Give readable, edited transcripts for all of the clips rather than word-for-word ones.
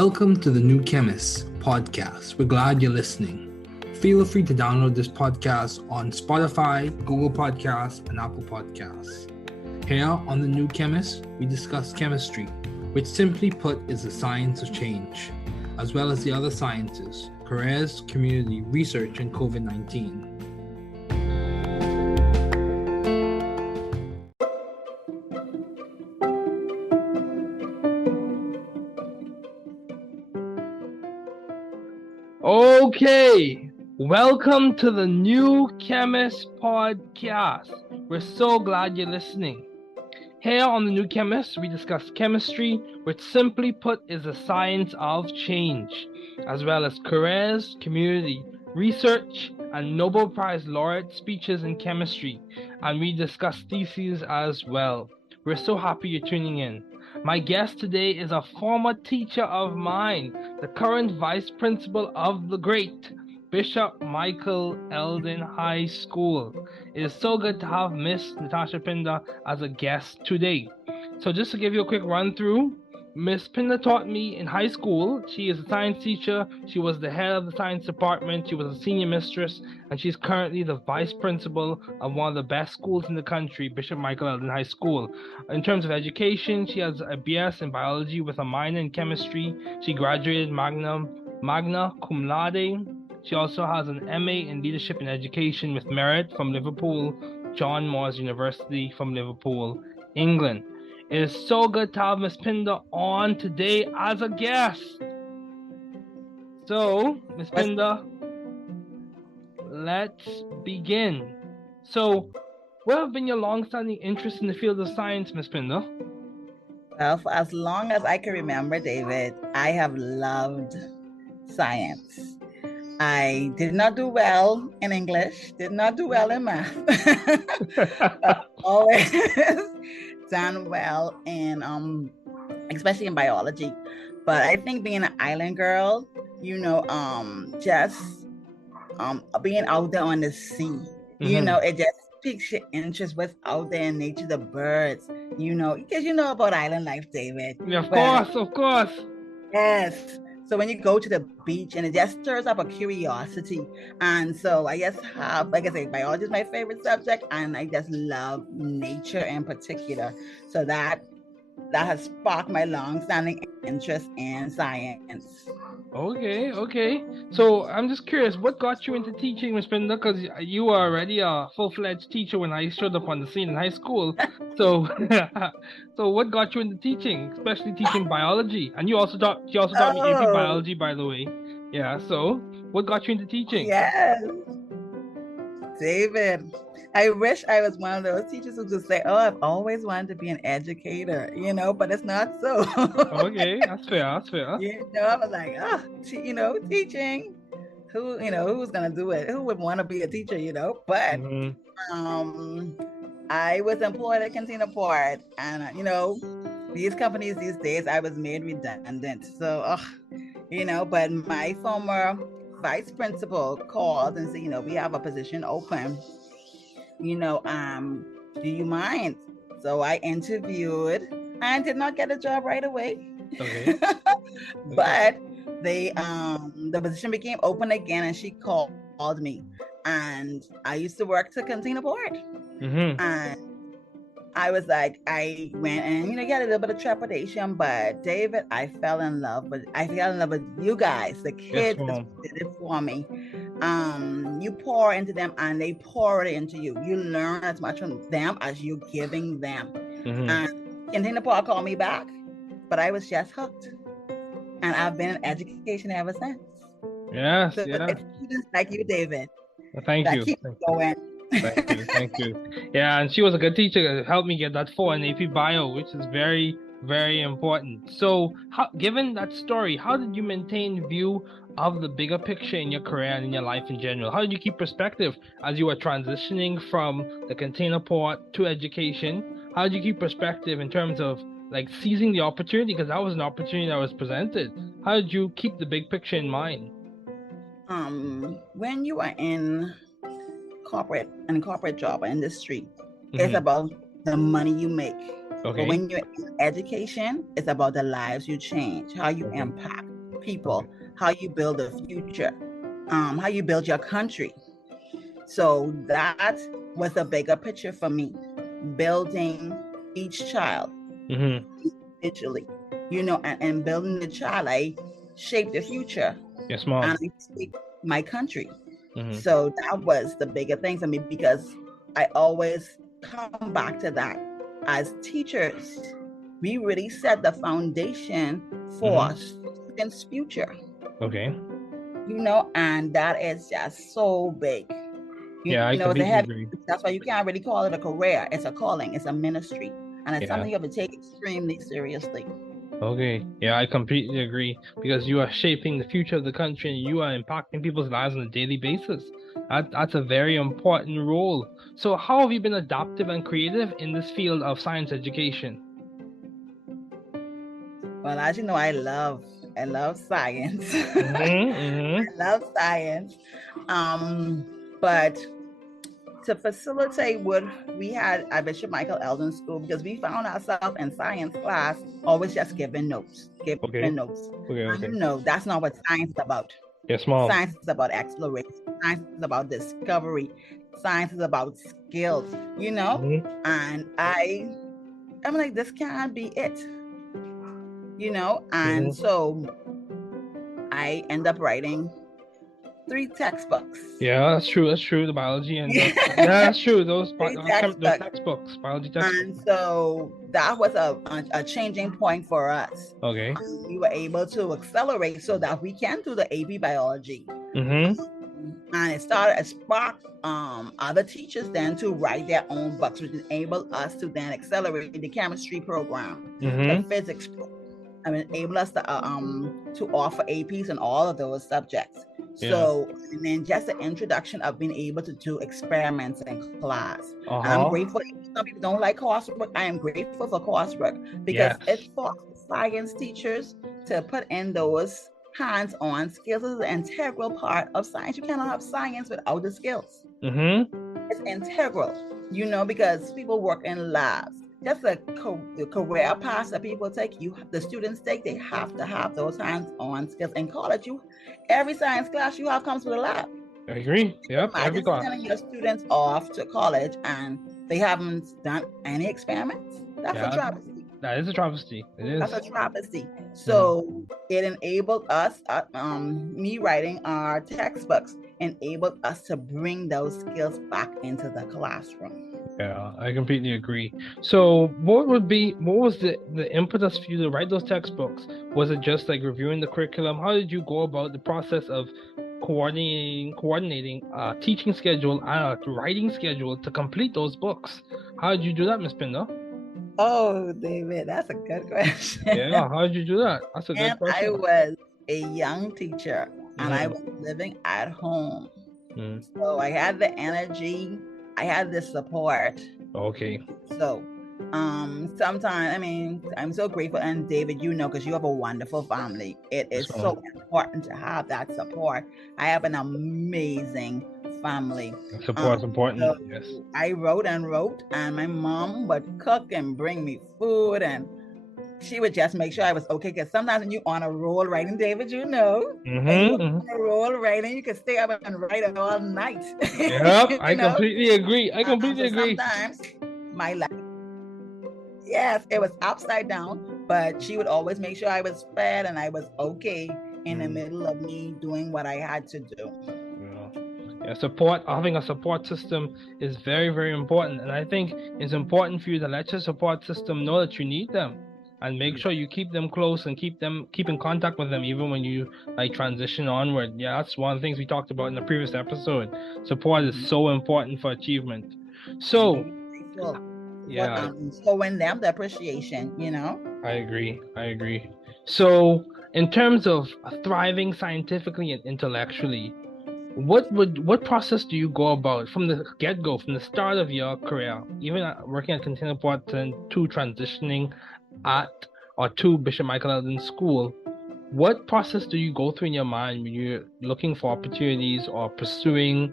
Welcome to the New Chemist podcast. We're glad you're listening. Feel free to download this podcast on Spotify, Google Podcasts, and Apple Podcasts. Here on the New Chemist, we discuss chemistry, which simply put is the science of change, as well as the other sciences, careers, community, research, and COVID-19. Okay, welcome to the New Chemist podcast. We're so glad you're listening. Here on the New Chemist, we discuss chemistry, which simply put is the science of change, as well as careers, community, research, and Nobel Prize laureate speeches in chemistry. And we discuss theses as well. We're so happy you're tuning in. My guest today is a former teacher of mine, the current vice principal of the great Bishop Michael Eldon High School. It is so good to have Miss Natasha Pinder as a guest today. So just to give you a quick run through, Miss Pinder taught me in high school. She is a science teacher. She was the head of the science department. She was a senior mistress, and she's currently the vice principal of one of the best schools in the country, Bishop Michael Eldon High School. In terms of education, she has a BS in biology with a minor in chemistry. She graduated magna cum laude. She also has an MA in leadership and education with merit from Liverpool, John Moores University from Liverpool, England. It is so good to have Miss Pinder on today as a guest. So, Miss Pinder, let's begin. So, what have been your long-standing interest in the field of science, Miss Pinder? Well, for as long as I can remember, David, I have loved science. I did not do well in English, did not do well in math, but always done well in, especially in biology. But I think being an island girl, just being out there on the sea, it just piques your interest what's out there in nature, the birds, because you know about island life, David. Yeah, of course. Yes. So when you go to the beach and it just stirs up a curiosity. And so I just have, like I say, biology is my favorite subject, and I just love nature in particular. So that has sparked my long-standing interest in science. Okay. So I'm just curious, what got you into teaching, Miss Pinder? Because you were already a full-fledged teacher when I showed up on the scene in high school. So, so what got you into teaching, especially teaching biology? And she also taught me AP biology, by the way. Yeah. So, what got you into teaching? Yes, David. I wish I was one of those teachers who just say, "Oh, I've always wanted to be an educator," but it's not so. Okay, that's fair. I was like, teaching. Who's gonna do it? Who would want to be a teacher? But I was employed at Cantina Port, and these companies these days, I was made redundant. So, but my former vice principal called and said, we have a position open. Do you mind? So I interviewed and did not get a job right away. Okay. But the position became open again, and she called me. And I used to work to Cantina Port. And I was like, I went and, get a little bit of trepidation, but David, I fell in love with you guys, the kids. Yes, did it for me. You pour into them and they pour it into you. You learn as much from them as you're giving them. And Cantina Port called me back, but I was just hooked. And I've been in education ever since. Yes, so it's students like you, David. Thank you. Keep going. Thank you. Yeah, and she was a good teacher. It helped me get that 4 in AP Bio, which is very, very important. So, given that story, how did you maintain view of the bigger picture in your career and in your life in general? How did you keep perspective as you were transitioning from the Container Port to education? How did you keep perspective in terms of like seizing the opportunity? Because that was an opportunity that was presented. How did you keep the big picture in mind? When you are in corporate job or industry, it's about the money you make. Okay. But when you're in education, it's about the lives you change, how you impact people, how you build a future, how you build your country. So that was a bigger picture for me, building each child individually, and building the child. I shape the future. Yes, Mom. And I shape my country. So that was the bigger thing for me, because I always come back to that. As teachers, we really set the foundation for students' future. Okay. And that is just so big. I completely agree. That's why you can't really call it a career. It's a calling. It's a ministry. And it's something you have to take extremely seriously. Okay. Yeah, I completely agree, because you are shaping the future of the country and you are impacting people's lives on a daily basis. That's a very important role. So how have you been adaptive and creative in this field of science education? Well, as you know, I love science. I love science. But to facilitate what we had at Bishop Michael Eldon School, because we found ourselves in science class always just giving notes. Okay. That's not what science is about. Yes, Mom. Science is about exploration. Science is about discovery. Science is about skills, And I'm like, this can't be it, And so I end up writing 3 textbooks. Yeah, that's true. The biology and that's true. Those textbooks, biology textbooks. And so that was a changing point for us. Okay. We were able to accelerate so that we can do the AP biology. And it sparked other teachers then to write their own books, which enabled us to then accelerate the chemistry program, the physics program, and enable us to offer APs in all of those subjects. So, and then just the introduction of being able to do experiments in class. I'm grateful. Some people don't like coursework. I am grateful for coursework, because it forces science teachers to put in those hands-on skills. Is an integral part of science. You cannot have science without the skills. It's integral, because people work in labs. Just the career path that people take, the students take, they have to have those hands-on skills. In college, every science class you have comes with a lab. I agree. Yep, every class. Sending your students off to college and they haven't done any experiments. That's a travesty. That is a travesty. It is. That's a travesty. So it enabled us, me writing our textbooks, enabled us to bring those skills back into the classroom. Yeah, I completely agree. So what was the impetus for you to write those textbooks? Was it just like reviewing the curriculum? How did you go about the process of coordinating a teaching schedule and a writing schedule to complete those books? How did you do that, Miss Pinder? Oh, David, that's a good question. Yeah, how did you do that? That's a good question. I was a young teacher and I was living at home. So I had the energy, I had the support. Okay. So sometimes, I'm so grateful, and David, because you have a wonderful family. It is so important to have that support. I have an amazing family. Support's important. So yes. I wrote, and my mom would cook and bring me food, and she would just make sure I was okay. Because sometimes when you're on a roll writing, David, when you're on a roll writing, you can stay up and write all night. Yep, I completely agree. Sometimes my life, yes, it was upside down, but she would always make sure I was fed and I was okay in the middle of me doing what I had to do. Having a support system is very, very important, and I think it's important for you to let your support system know that you need them, and make sure you keep them close and keep in contact with them even when you transition onward. Yeah, that's one of the things we talked about in the previous episode. Support is so important for achievement. So showing them the appreciation, I agree. So in terms of thriving scientifically and intellectually, what process do you go about from the get-go, from the start of your career, even working at Container Port and to transitioning to Bishop Michael Eldon School? What process do you go through in your mind when you're looking for opportunities or pursuing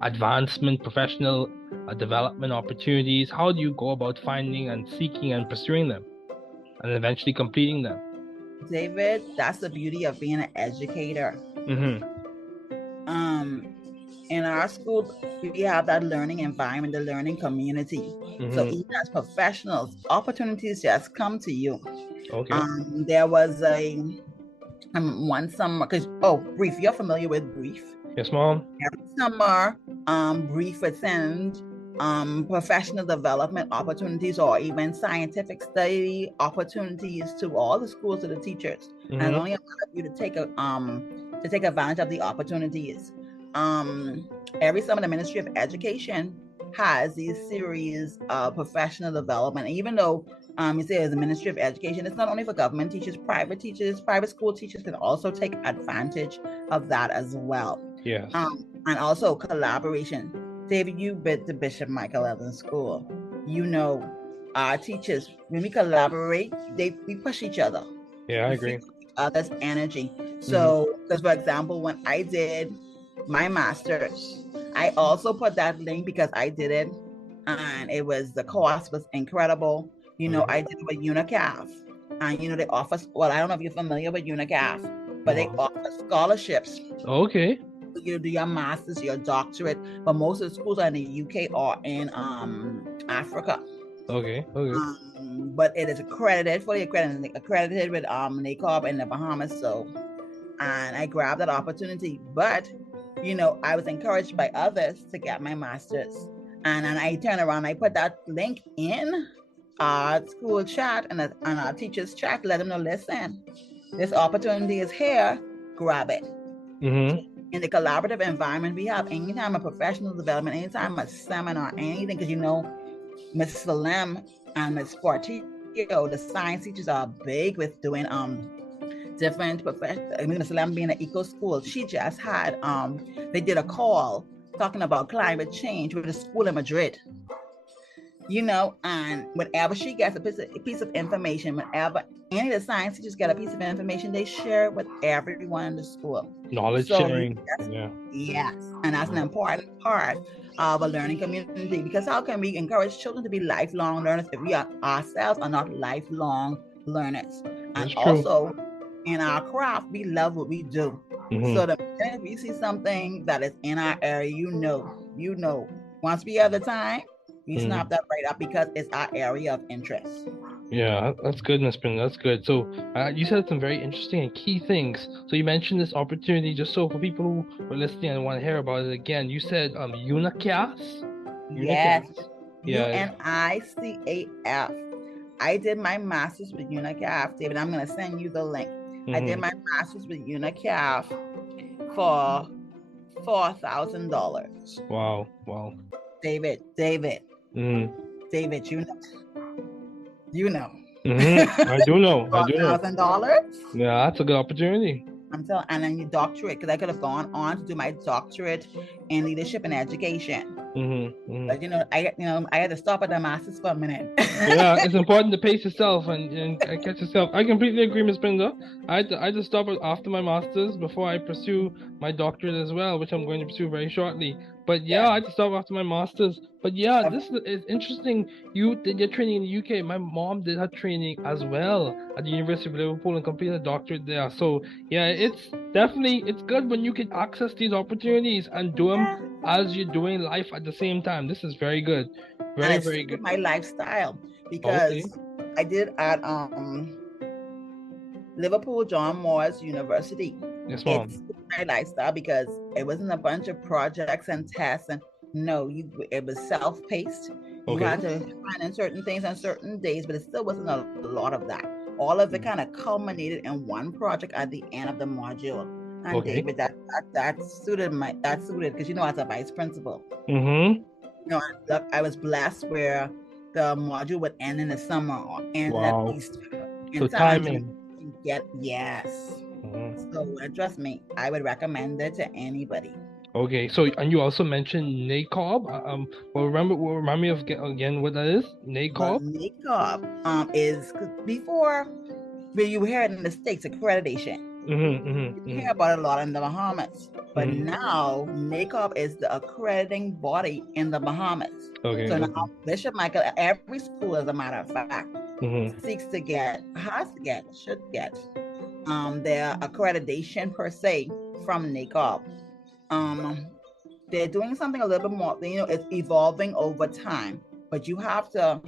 advancement, professional development opportunities? How do you go about finding and seeking and pursuing them and eventually completing them? David, that's the beauty of being an educator. In our school, we have that learning environment, the learning community. So even as professionals, opportunities just come to you. Okay. There was one summer, Brief, you're familiar with Brief? Yes, Mom. Every summer, Brief would send professional development opportunities or even scientific study opportunities to all the schools, to the teachers, and it only allowed you to take advantage of the opportunities. Every summer, the Ministry of Education has these series of professional development. And even though you say it's the Ministry of Education, it's not only for government teachers, private school teachers can also take advantage of that as well. Yes. And also collaboration. David, you've been to Bishop Michael Eldon School. You know, our teachers, when we collaborate, we push each other. Yeah, I agree. Each other's energy. So, because for example, when I did my master's, I also put that link because I did it, and the cost was incredible. I did it with UNICAF, and they offer. Well, I don't know if you're familiar with UNICAF, but they offer scholarships. Okay. You do your master's, your doctorate, but most of the schools are in the UK or in Africa. Okay. But it is fully accredited with NACOB in the Bahamas. So, and I grabbed that opportunity. But I was encouraged by others to get my master's, and I turned around, I put that link in our school chat and our teachers chat, let them know, listen, this opportunity is here, grab it. In the collaborative environment we have, anytime a professional development, anytime a seminar, anything, because Ms. Salem and Ms. Portuguese, the science teachers are big with doing different professions. Ms. Salem being an eco school, she just had they did a call talking about climate change with a school in Madrid. And whenever she gets a piece of information, whenever any of the science teachers get a piece of information, they share it with everyone in the school. Knowledge sharing. Yes. And that's an important part of a learning community, because how can we encourage children to be lifelong learners if we ourselves are not lifelong learners? And also, in our craft, we love what we do. So the minute we see something that is in our area, once we have the time, we snap that right up because it's our area of interest. Yeah, that's good, Ms. Pinder. That's good. So you said some very interesting and key things. So you mentioned this opportunity, just so for people who were listening and want to hear about it again, you said UNICAF? Yes. UNICAF. I did my master's with UNICAF, David. I'm going to send you the link. I did my master's with UNICAF for $4,000. Wow. David. David, you know. I do know. $4,000. Yeah, that's a good opportunity. And then your doctorate, because I could have gone on to do my doctorate in leadership and education. But I had to stop at the master's for a minute. Yeah, it's important to pace yourself and catch yourself. I completely agree, Ms. Pinder. I had to stop after my master's before I pursue my doctorate as well, which I'm going to pursue very shortly. But I had to stop after my master's. But this is interesting. You did your training in the UK. My mom did her training as well at the University of Liverpool and completed a doctorate there. So it's good when you can access these opportunities and do them as you're doing life at the same time. This is very good. Very good. My lifestyle, because I did at Liverpool John Moores University. Yes, Mom. It's my lifestyle because it wasn't a bunch of projects and tests, and it was self-paced. You had to find in certain things on certain days, but it still wasn't a lot of that. All of it kind of culminated in one project at the end of the module. And David, that suited because as a vice principal, I was blessed where the module would end in the summer or end at Easter. So timing. So trust me, I would recommend it to anybody. Okay, so and you also mentioned NACOB. Remind me of again what that is. NACOB. NACOB is before where you hear it in the States, accreditation. You hear about it a lot in the Bahamas. But now NACOB is the accrediting body in the Bahamas. Okay. So now Bishop Michael, every school, as a matter of fact, should get their accreditation per se from NACOB. They're doing something a little bit more, it's evolving over time. But you have to,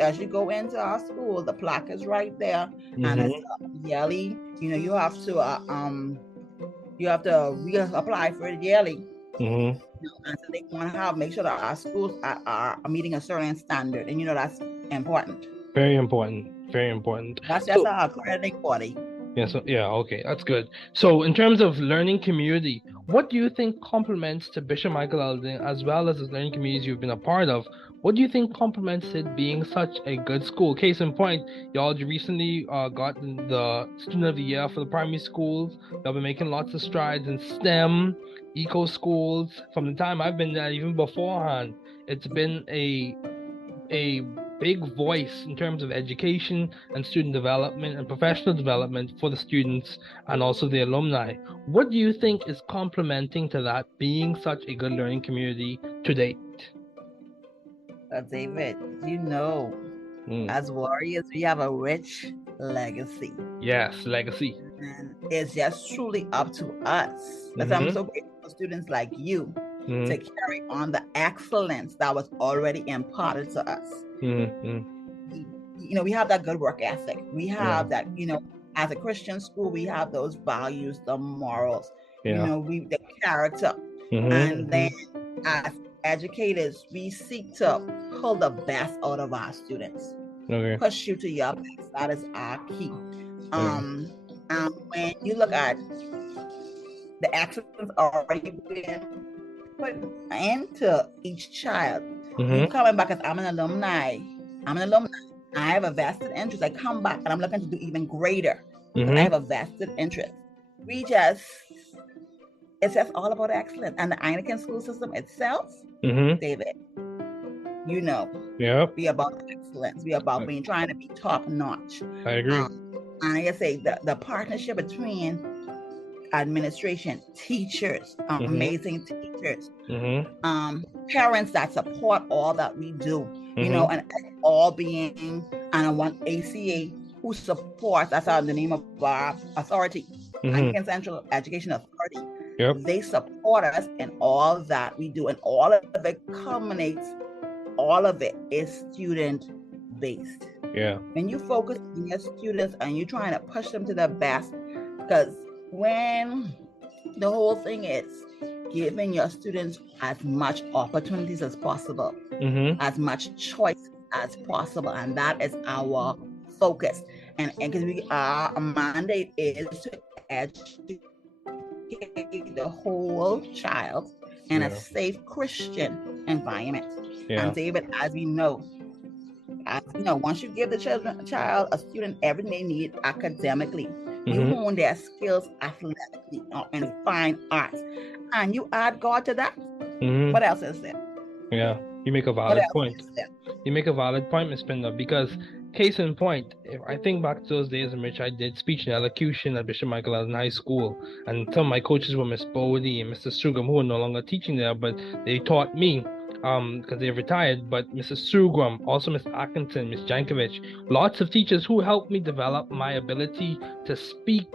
as you go into our school, the plaque is right there, and it's yearly. You have to reapply for it yearly. And so they want to make sure that our schools are meeting a certain standard, and that's important. Very important. Very important. That's our accrediting body. Okay, that's good. So in terms of learning community, what do you think complements to Bishop Michael Eldon, as well as the learning communities you've been a part of? What do you think complements it being such a good school? Case in point, y'all recently got the Student of the Year for the primary schools. Y'all been making lots of strides in STEM, eco schools. From the time I've been there, even beforehand, it's been a big voice in terms of education and student development and professional development for the students and also the alumni. What do you think is complementing to that being such a good learning community to date? David, as warriors, we have a rich legacy. Yes, legacy. And it's just truly up to us. That's why I'm so grateful for students like you to carry on the excellence that was already imparted to us. We have that good work ethic. We have that, as a Christian school, we have those values, the morals, the character. And then as educators, we seek to pull the best out of our students. Push you to your best. That is our key. When you look at the excellence already being put into each child, you coming back as I'm an alumni. I have a vested interest. I come back and I'm looking to do even greater. I have a vested interest. It's just all about excellence. And the Anglican school system itself, David, we about excellence. We about being trying to be top notch. I agree. And I say the partnership between administration, teachers, amazing teachers, parents that support all that we do, and all being, and I want ACA who supports, that's the name of our authority, Anglican Central Education Authority. They support us in all that we do, and all of it culminates, all of it is student based. When you focus on your students and you're trying to push them to their best, because when the whole thing is giving your students as much opportunities as possible, as much choice as possible, and that is our focus. And because our mandate is to educate the whole child in a safe Christian environment. And David, as we know, once you give the child, a student, everything they need academically, you hone their skills athletically in fine arts, and you add God to that. What else is there? You make a valid point. You make a valid point, Ms. Pinder, because case in point, if I think back to those days in which I did speech and elocution at Bishop Michael Eldon High School, and some of my coaches were Miss Bodie and Mr. Strugam, who are no longer teaching there, but they taught me because they've retired. But Mrs. Sugram, also Miss Atkinson, Miss Jankovic, lots of teachers who helped me develop my ability to speak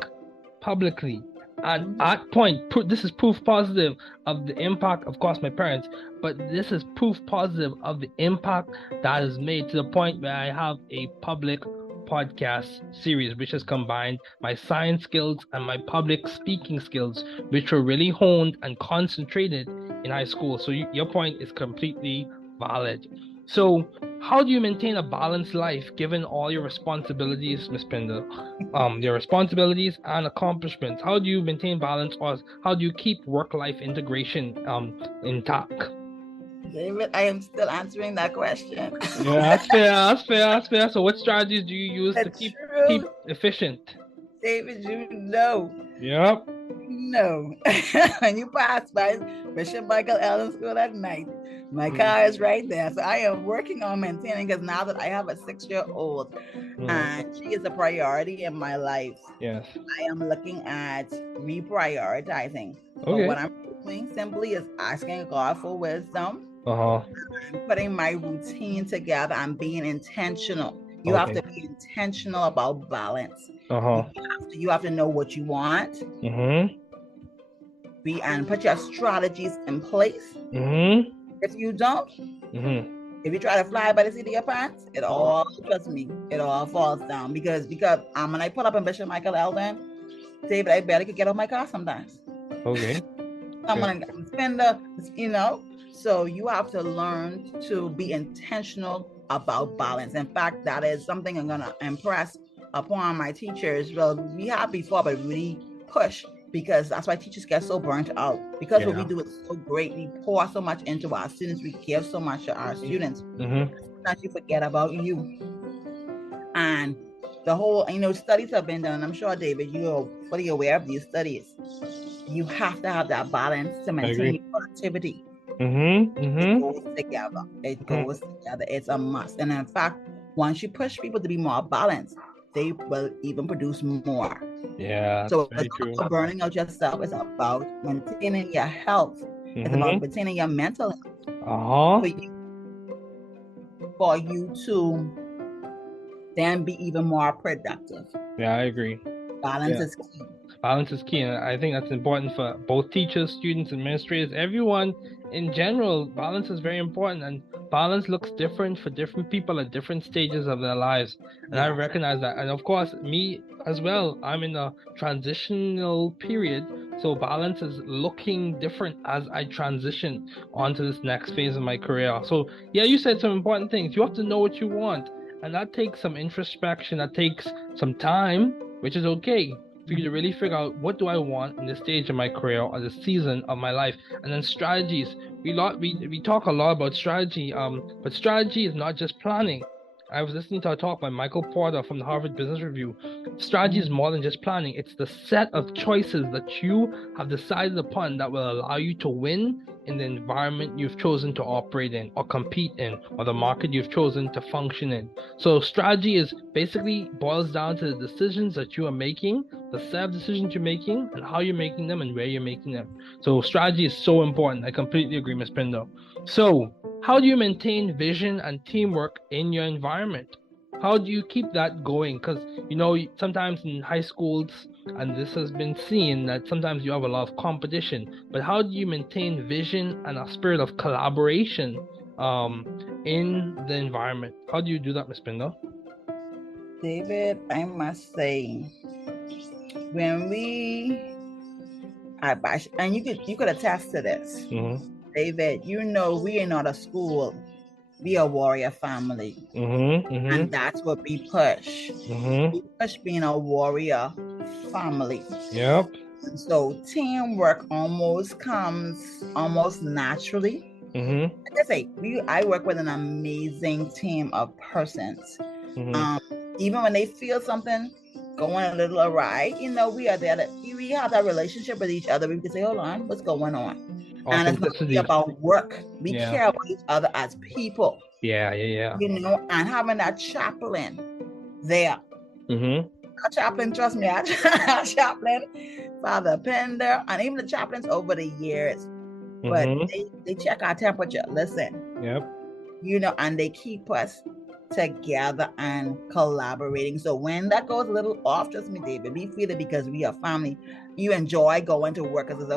publicly. And at point, this is proof positive of the impact, of course, my parents, but this is proof positive of the impact that is made, to the point where I have a public podcast series which has combined my science skills and my public speaking skills, which were really honed and concentrated in high school. So your point is completely valid. So how do you maintain a balanced life given all your responsibilities, Ms. Pinder? Your responsibilities and accomplishments. How do you maintain balance, or how do you keep work-life integration intact? David, I am still answering that question. That's fair. So what strategies do you use to keep efficient? David, Yep. No. When you pass by Bishop Michael Eldon School at night, my car is right there. So I am working on maintaining, because now that I have a 6-year-old and she is a priority in my life, yes, I am looking at reprioritizing. But okay, what I'm doing simply is asking God for wisdom. uh-huh, I'm putting my routine together. I'm being intentional. You have okay, to be intentional about balance. uh-huh, You have to know what you want. And put your strategies in place. If you don't, if you try to fly by the seat of your pants, trust me, it all falls down. Because when I pull up in Bishop Michael Eldon, David, I barely could get off my car sometimes. okay. Someone Pinder, So you have to learn to be intentional about balance. In fact, that is something I'm gonna impress upon my teachers. Well, we have before, but really push, because that's why teachers get so burnt out. Because what we do is so great. We pour so much into our students. We give so much to our students. Sometimes you forget about you. And the whole, studies have been done. I'm sure, David, you're fully aware of these studies. You have to have that balance to maintain your productivity. It goes together. It goes together. It's a must. And in fact, once you push people to be more balanced, they will even produce more. Yeah. So it's not about burning out yourself. It's about maintaining your health. It's about maintaining your mental health. For you to then be even more productive. Yeah, I agree. Balance is key. Balance is key, and I think that's important for both teachers, students, administrators, everyone in general. Balance is very important, and balance looks different for different people at different stages of their lives. And I recognize that. And of course, me as well, I'm in a transitional period, so balance is looking different as I transition onto this next phase of my career. So yeah, you said some important things. You have to know what you want, and that takes some introspection, that takes some time, which is okay, for you to really figure out, what do I want in this stage of my career or this season of my life. And then strategies. We talk a lot about strategy, but strategy is not just planning. I was listening to a talk by Michael Porter from the Harvard Business Review. Strategy is more than just planning. It's the set of choices that you have decided upon that will allow you to win in the environment you've chosen to operate in or compete in, or the market you've chosen to function in. So strategy is basically boils down to the decisions that you are making, the set of decisions you're making, and how you're making them and where you're making them. So strategy is so important. I completely agree, Ms. Pinder. So how do you maintain vision and teamwork in your environment? How do you keep that going? Because, sometimes in high schools, and this has been seen, that sometimes you have a lot of competition, but how do you maintain vision and a spirit of collaboration in the environment? How do you do that, Ms. Pinder? David, I must say, when and you could attest to this, David, we are not a school. We are a warrior family. And that's what we push. We push being a warrior family. Yep. So teamwork almost comes naturally. Like I say, I work with an amazing team of persons. Even when they feel something going a little awry, we are there. We have that relationship with each other. We can say, hold on, what's going on? And it's not really about work. We care about each other as people. Yeah. And having that chaplain there. Our chaplain, trust me, our chaplain, Father Pinder, and even the chaplains over the years. But they check our temperature. Listen. Yep. And they keep us together and collaborating. So when that goes a little off, trust me, David, we feel it because we are family. You enjoy going to work because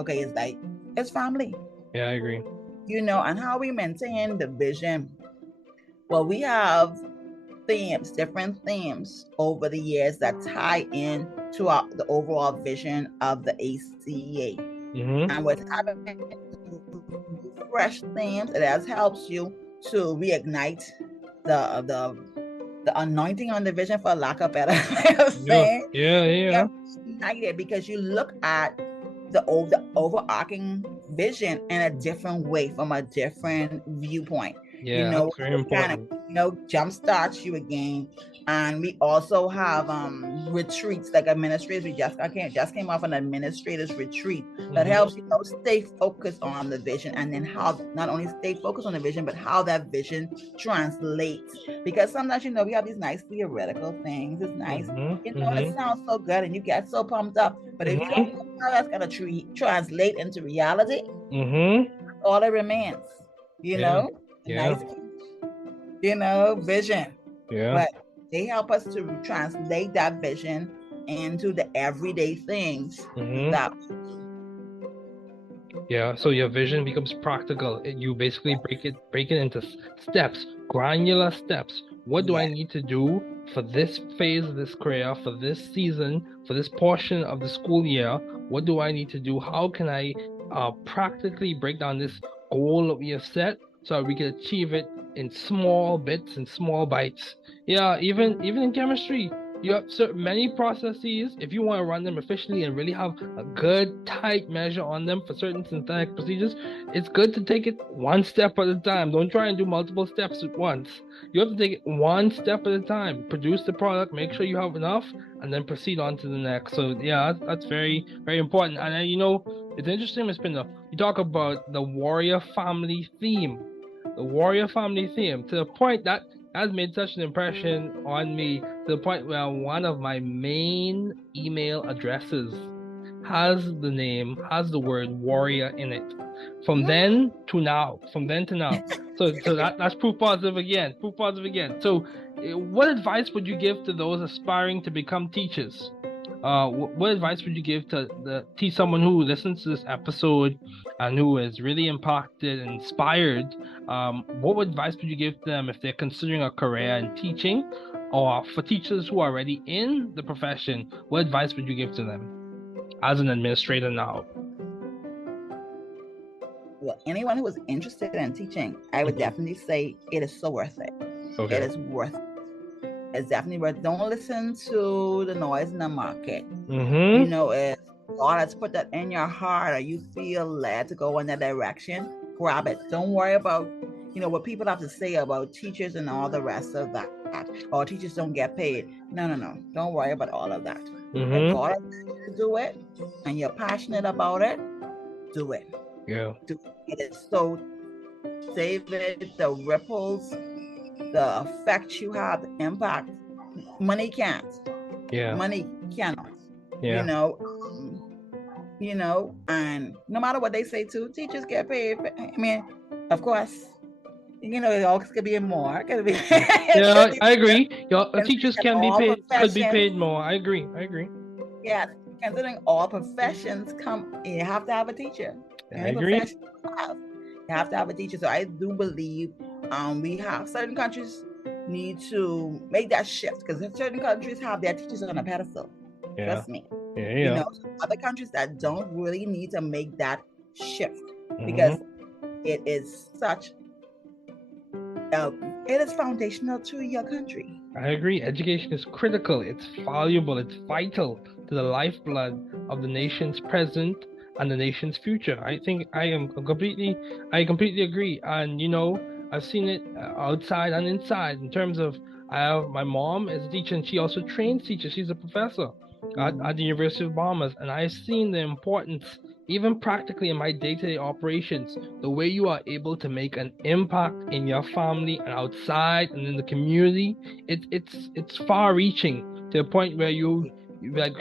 it's family. Yeah, I agree. And how we maintain the vision. Well, we have different themes over the years that tie in to the overall vision of the ACEA. And with having fresh themes, it helps you to reignite the anointing on the vision, for lack of better way of saying. Yeah. Ignited because you look at the overarching vision in a different way, from a different viewpoint. Yeah, that's very important. Kind of, jumpstarts you again. And we also have retreats like administrators. We just came off an administrators retreat that helps stay focused on the vision, and then how not only stay focused on the vision, but how that vision translates. Because sometimes we have these nice theoretical things. It's nice, it sounds so good, and you get so pumped up. But if you don't know how that's gonna translate into reality, all that remains, nice, vision. Yeah. But they help us to translate that vision into the everyday things that. Yeah, so your vision becomes practical. You basically break it into steps, granular steps. What do I need to do for this phase of this career, for this season, for this portion of the school year? What do I need to do? How can I practically break down this goal that we have set so we can achieve it in small bits and small bites? Yeah, even in chemistry, you have many processes. If you want to run them efficiently and really have a good tight measure on them for certain synthetic procedures, it's good to take it one step at a time. Don't try and do multiple steps at once. You have to take it one step at a time. Produce the product, make sure you have enough, and then proceed on to the next. So yeah, that's very, very important. And it's interesting, Ms. Pinder, you talk about the warrior family theme. The warrior family theme, to the point that has made such an impression on me, to the point where one of my main email addresses has the word warrior in it. From then to now. So that's proof positive again. So what advice would you give to those aspiring to become teachers? What advice would you give to someone who listens to this episode and who is really impacted and inspired? What advice would you give them if they're considering a career in teaching, or for teachers who are already in the profession? What advice would you give to them as an administrator now? Well, anyone who is interested in teaching, I would definitely say it is so worth it. Okay. It is worth it. It's definitely worth it. Don't listen to the noise in the market. If God has put that in your heart, or you feel led to go in that direction, grab it. Don't worry about what people have to say about teachers and all the rest of that, or teachers don't get paid. No. Don't worry about all of that. If God has asked you to do it and you're passionate about it, do it. Yeah. It is so save it, the ripples, the effect you have, the impact. Money can't. Yeah. Money cannot. Yeah. And no matter what they say too, teachers get paid. I mean, of course, it always could be more. Could be. Yeah, I agree. Teachers could be paid more. I agree. Yeah, considering all professions you have to have a teacher. I agree. You have to have a teacher. So I do believe we have certain countries need to make that shift, because certain countries have their teachers on a pedestal. Yeah. Trust me. Yeah. Other countries that don't really need to make that shift, because it is such it is foundational to your country. I agree. Education is critical. It's valuable. It's vital to the lifeblood of the nation's present and the nation's future. I think I completely agree. And I've seen it outside and inside. In terms of, my mom is a teacher, and she also trains teachers. She's a professor at the University of Bahamas, and I've seen the importance, even practically in my day-to-day operations, the way you are able to make an impact in your family and outside and in the community. It's far-reaching, to the point where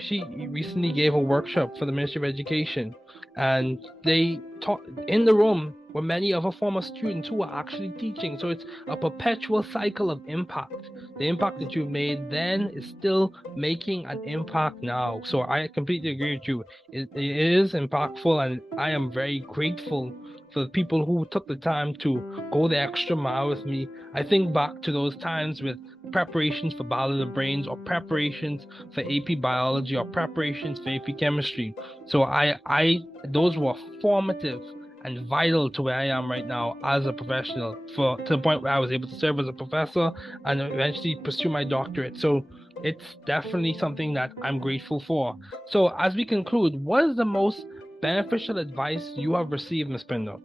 she recently gave a workshop for the Ministry of Education, and they taught in the room were many of her former students who are actually teaching. So it's a perpetual cycle of impact. The impact that you've made then is still making an impact now. So I completely agree with you. It is impactful, and I am very grateful for the people who took the time to go the extra mile with me. I think back to those times with preparations for Battle of the Brains, or preparations for AP Biology, or preparations for AP Chemistry. So those were formative and vital to where I am right now as a professional, to the point where I was able to serve as a professor and eventually pursue my doctorate. So it's definitely something that I'm grateful for. So as we conclude, what is the most beneficial advice you have received, Ms. Pinder?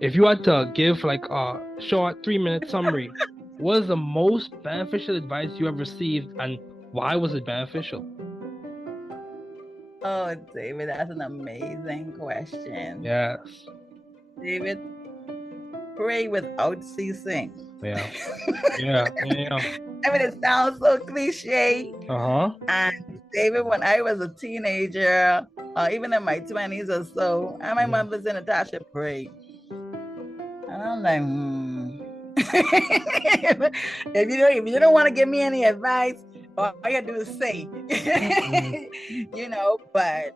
if you had to give like a short 3-minute summary, what is the most beneficial advice you have received and why was it beneficial? Oh, David, that's an amazing question. Yes. David, pray without ceasing. Yeah. Yeah. I mean, it sounds so cliche. Uh-huh. And David, when I was a teenager, even in my 20s or so, and my mom was in Natasha, pray. And I'm like, if you don't want to give me any advice, all you gotta do is say, but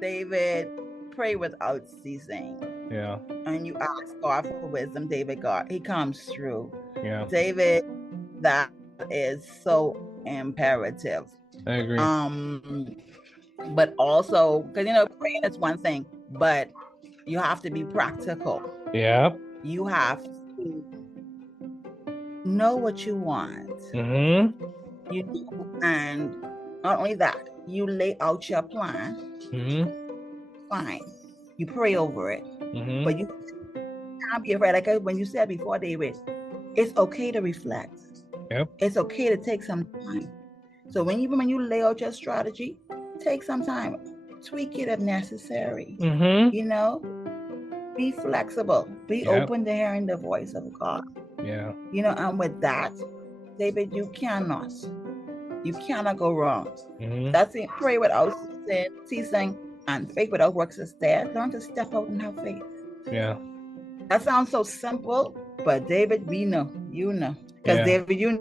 David, pray without ceasing. Yeah. And you ask God for wisdom, David, God, he comes through. Yeah. David, that is so imperative. I agree. But also, because praying is one thing, but you have to be practical. Yeah. You have to know what you want. And not only that, you lay out your plan. Fine. You pray over it. But you can't be afraid. Like when you said before, David, it's okay to reflect. Yep. It's okay to take some time. So when you lay out your strategy, take some time. Tweak it if necessary. Be flexible. Be open to hearing the voice of God. Yeah. And with that, David, you cannot go wrong. That's it. Pray without ceasing, and faith without works is dead. Learn to step out and have faith. Yeah. That sounds so simple, but David, we know, because David, you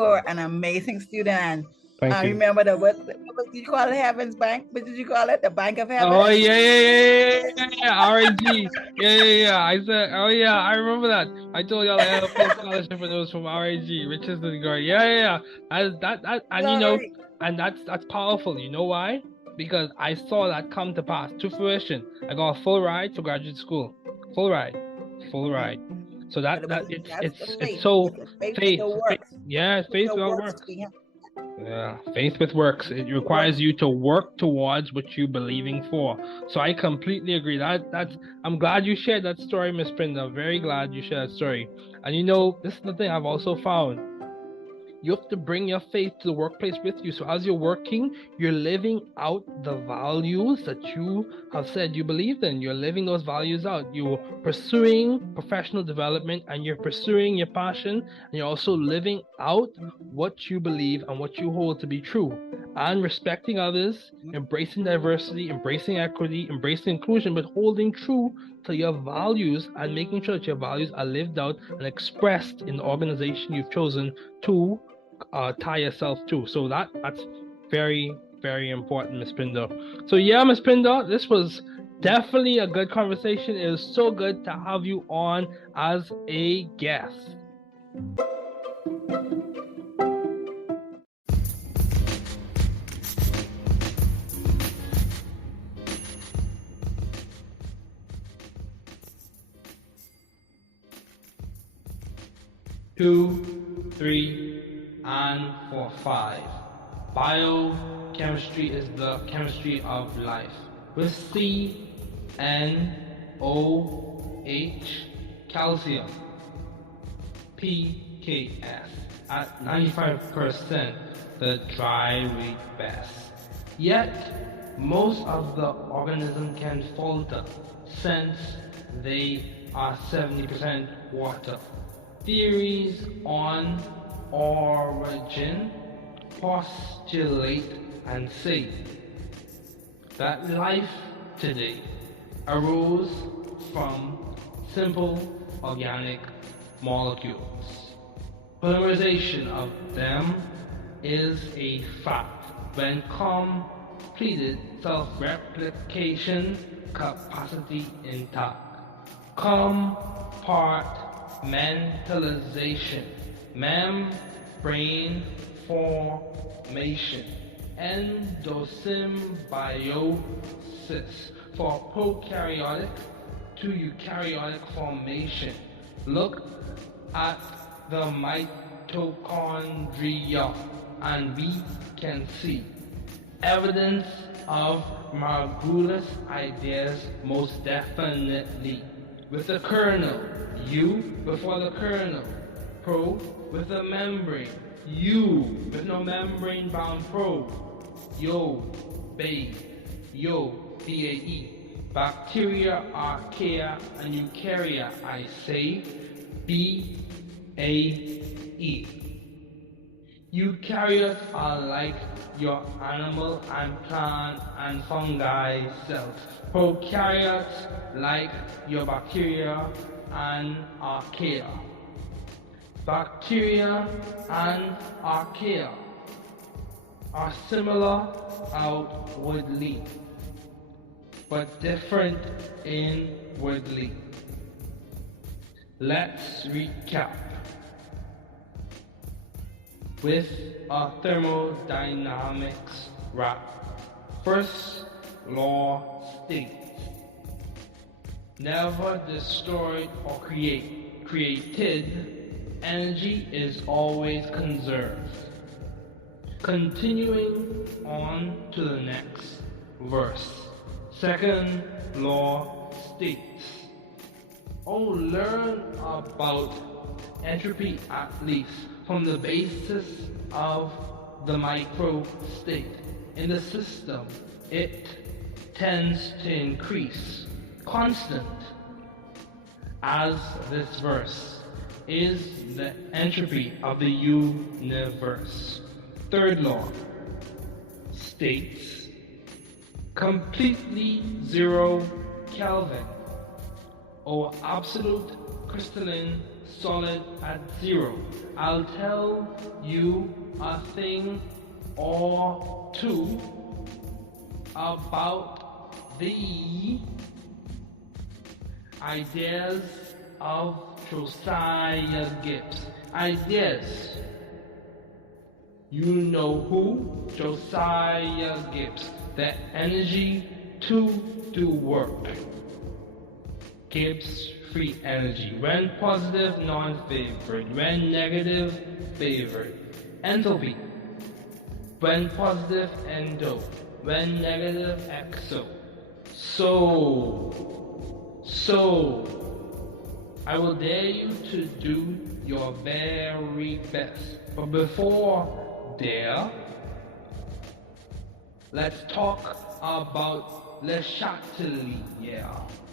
are an amazing student, and I remember what did you call it, Heaven's Bank? What did you call it? The Bank of Heaven? Oh, yeah. RAG. Yeah. I said, oh, yeah, I remember that. I told y'all I had a full scholarship for those from RAG, Riches to the Glory. Yeah. And that's powerful. You know why? Because I saw that come to pass, to fruition. I got a full ride to graduate school. Full ride. So it's so faith. Yeah, faith without works. Yeah, faith with works. It requires you to work towards what you're believing for. So I completely agree. I'm glad you shared that story, Miss Pinder. Very glad you shared that story. And this is the thing I've also found. You have to bring your faith to the workplace with you. So as you're working, you're living out the values that you have said you believed in. You're living those values out. You're pursuing professional development and you're pursuing your passion. And you're also living out what you believe and what you hold to be true. And respecting others, embracing diversity, embracing equity, embracing inclusion, but holding true to your values and making sure that your values are lived out and expressed in the organization you've chosen to tie yourself to. So that's very, very important, Miss Pinder. So yeah, Miss Pinder, this was definitely a good conversation. It was so good to have you on as a guest. Two, 3, and 4, 5. Biochemistry is the chemistry of life. With CnOH, calcium, PKS, at 95%, the dry weight best. Yet, most of the organism can falter since they are 70% water. Theories on origin postulate and say that life today arose from simple organic molecules. Polymerization of them is a fact when completed self-replication capacity intact. Compartmentalization, membrane formation, endosymbiosis for prokaryotic to eukaryotic formation. Look at the mitochondria and we can see evidence of Margulis ideas most definitely. With the kernel, U before the kernel, probe with the membrane, U with no membrane bound probe, Yo, babe, Yo, BAE. Bacteria, archaea, and eukarya, I say, BAE. Eukaryotes are like your animal and plant and fungi cells. Prokaryotes like your bacteria and archaea. Bacteria and archaea are similar outwardly, but different inwardly. Let's recap with a thermodynamics wrap. First law states, never destroyed or created, energy is always conserved. Continuing on to the next verse. Second law states, learn about entropy at least from the basis of the micro state. In the system, it tends to increase. Constant, as this verse, is the entropy of the universe. Third law states, completely zero Kelvin, or absolute crystalline solid at zero. I'll tell you a thing or two about the ideas of Josiah Gibbs. Ideas. You know who? Josiah Gibbs. The energy to do work. Gibbs free energy. When positive, non-favored. When negative, favored. Enthalpy. When positive, endo. When negative, exo. So, I will dare you to do your very best. But before dare, let's talk about Le Chatelier.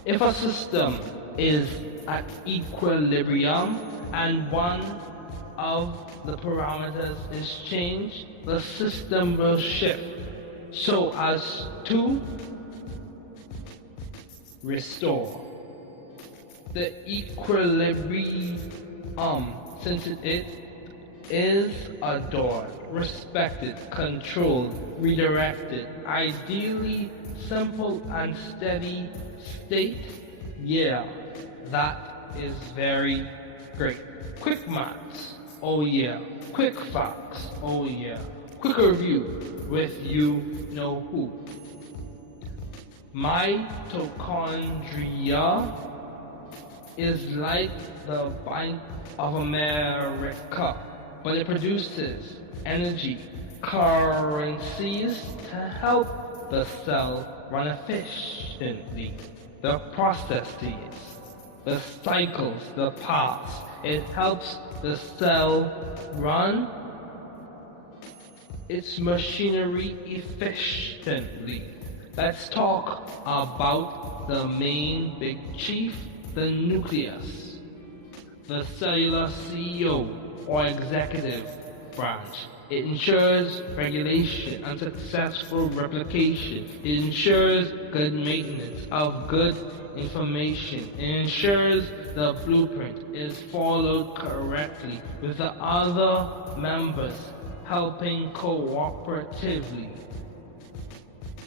If a system is at equilibrium and one of the parameters is changed, the system will shift so as to restore the equilibrium, since it is adored, respected, controlled, redirected, ideally simple and steady state. Yeah, that is very great. Quick maths, oh yeah. Quick facts, oh yeah. Quick review with you know who. Mitochondria is like the Bank of America, but it produces energy, currencies to help the cell run efficiently. The processes, the cycles, the paths, it helps the cell run its machinery efficiently. Let's talk about the main big chief, the nucleus, the cellular CEO or executive branch. It ensures regulation and successful replication. It ensures good maintenance of good information. It ensures the blueprint is followed correctly with the other members helping cooperatively.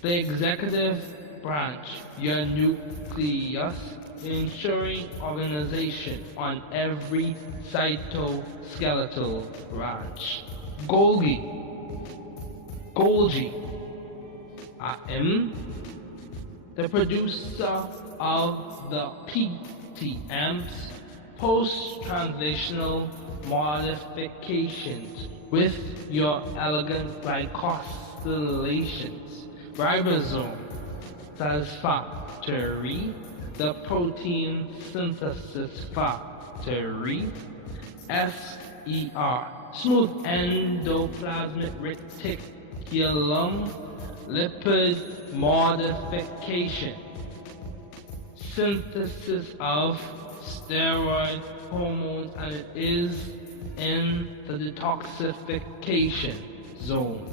The executive branch, your nucleus, ensuring organization on every cytoskeletal branch. Golgi, the producer of the PTMs, post-translational modifications with your elegant glycosylations. Ribosome, satisfactory, the protein synthesis factory, SER, smooth endoplasmic reticulum, lipid modification, synthesis of steroid hormones, and it is in the detoxification zone.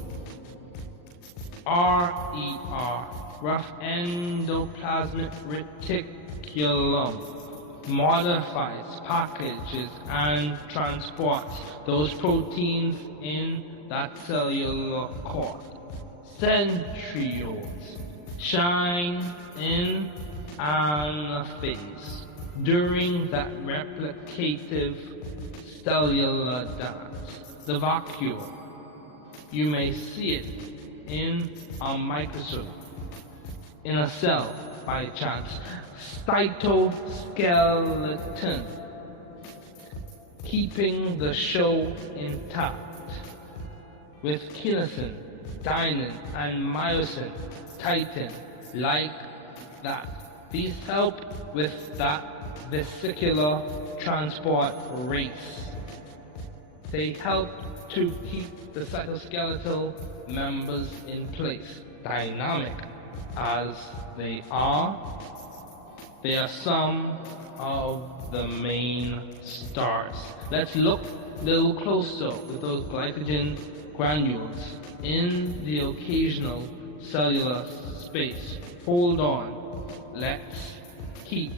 RER, rough endoplasmic reticulum, modifies, packages, and transports those proteins in that cellular cord. Centrioles shine in anaphase during that replicative cellular dance. The vacuole, you may see it in a microscope, in a cell by chance. Cytoskeleton, keeping the show intact, with kinesin, dynein, and myosin tighten like that. These help with that vesicular transport race. They help to keep the cytoskeletal members in place, dynamic as they are. They are some of the main stars. Let's look a little closer with those glycogen granules in the occasional cellular space. Hold on. Let's keep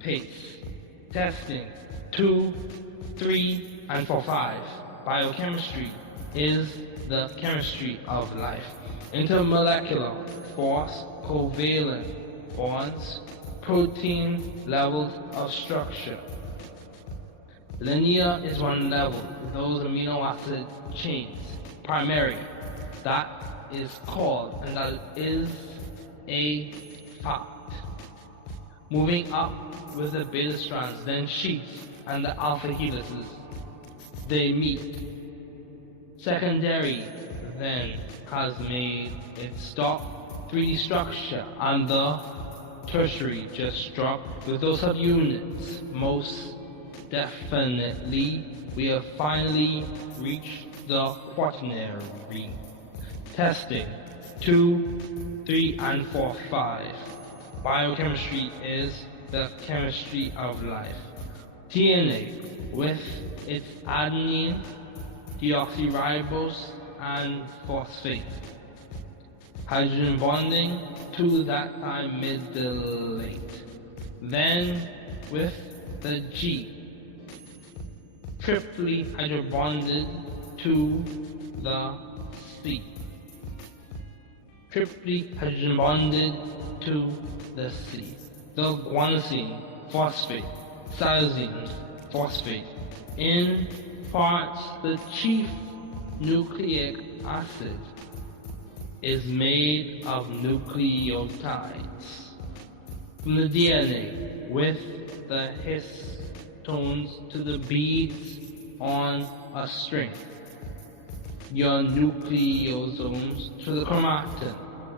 pace. Testing 2, 3, and 4, 5. Biochemistry is the chemistry of life. Intermolecular force, covalent bonds, protein levels of structure. Linear is one level, those amino acid chains. Primary, that is called, and that is a fact. Moving up with the beta strands, then sheaths and the alpha helices, they meet. Secondary then has made its stop 3D structure, and the tertiary just struck with those subunits. Most definitely, we have finally reached the quaternary. Testing 2, 3, and 4, 5. Biochemistry is the chemistry of life. DNA with its adenine, deoxyribose, and phosphate. Hydrogen bonding to that time mid-late. Then with the G, triply hydrobonded to the C. Triply hydrogen bonded to the C. The guanosine, phosphate, cytosine, phosphate. In parts, the chief nucleic acid is made of nucleotides. From the DNA, with the histones to the beads on a string. Your nucleosomes to the chromatin,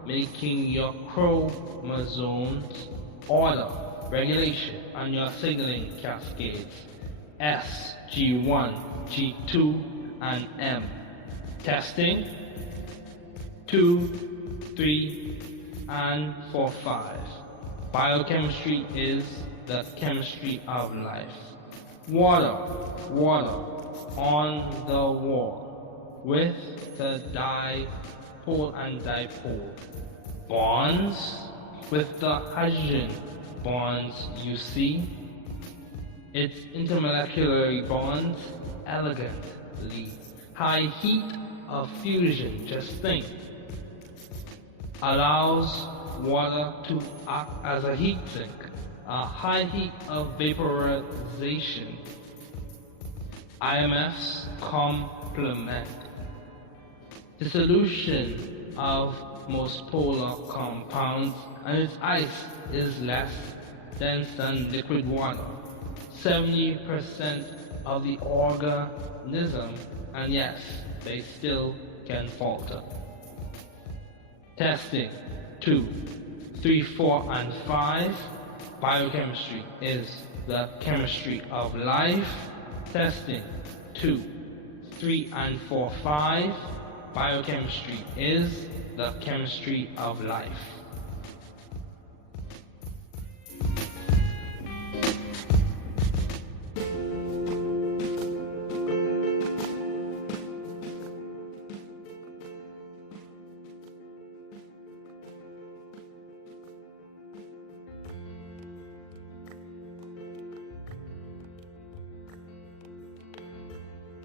making your chromosomes, order, regulation, and your signaling cascades. S, G1, G2, and M. Testing 2, 3, and 4, 5. Biochemistry is the chemistry of life. Water on the wall with the dipole and dipole. Bonds with the hydrogen bonds you see. Its intermolecular bonds elegantly. High heat of fusion, just think, allows water to act as a heat sink. A high heat of vaporization. IMFs complement. Dissolution of most polar compounds, and its ice is less dense than liquid water. 70% of the organism, and yes, they still can falter. Testing 2, 3, 4, and 5. Biochemistry is the chemistry of life. Testing. 2, 3, and 4, 5. Biochemistry is the chemistry of life.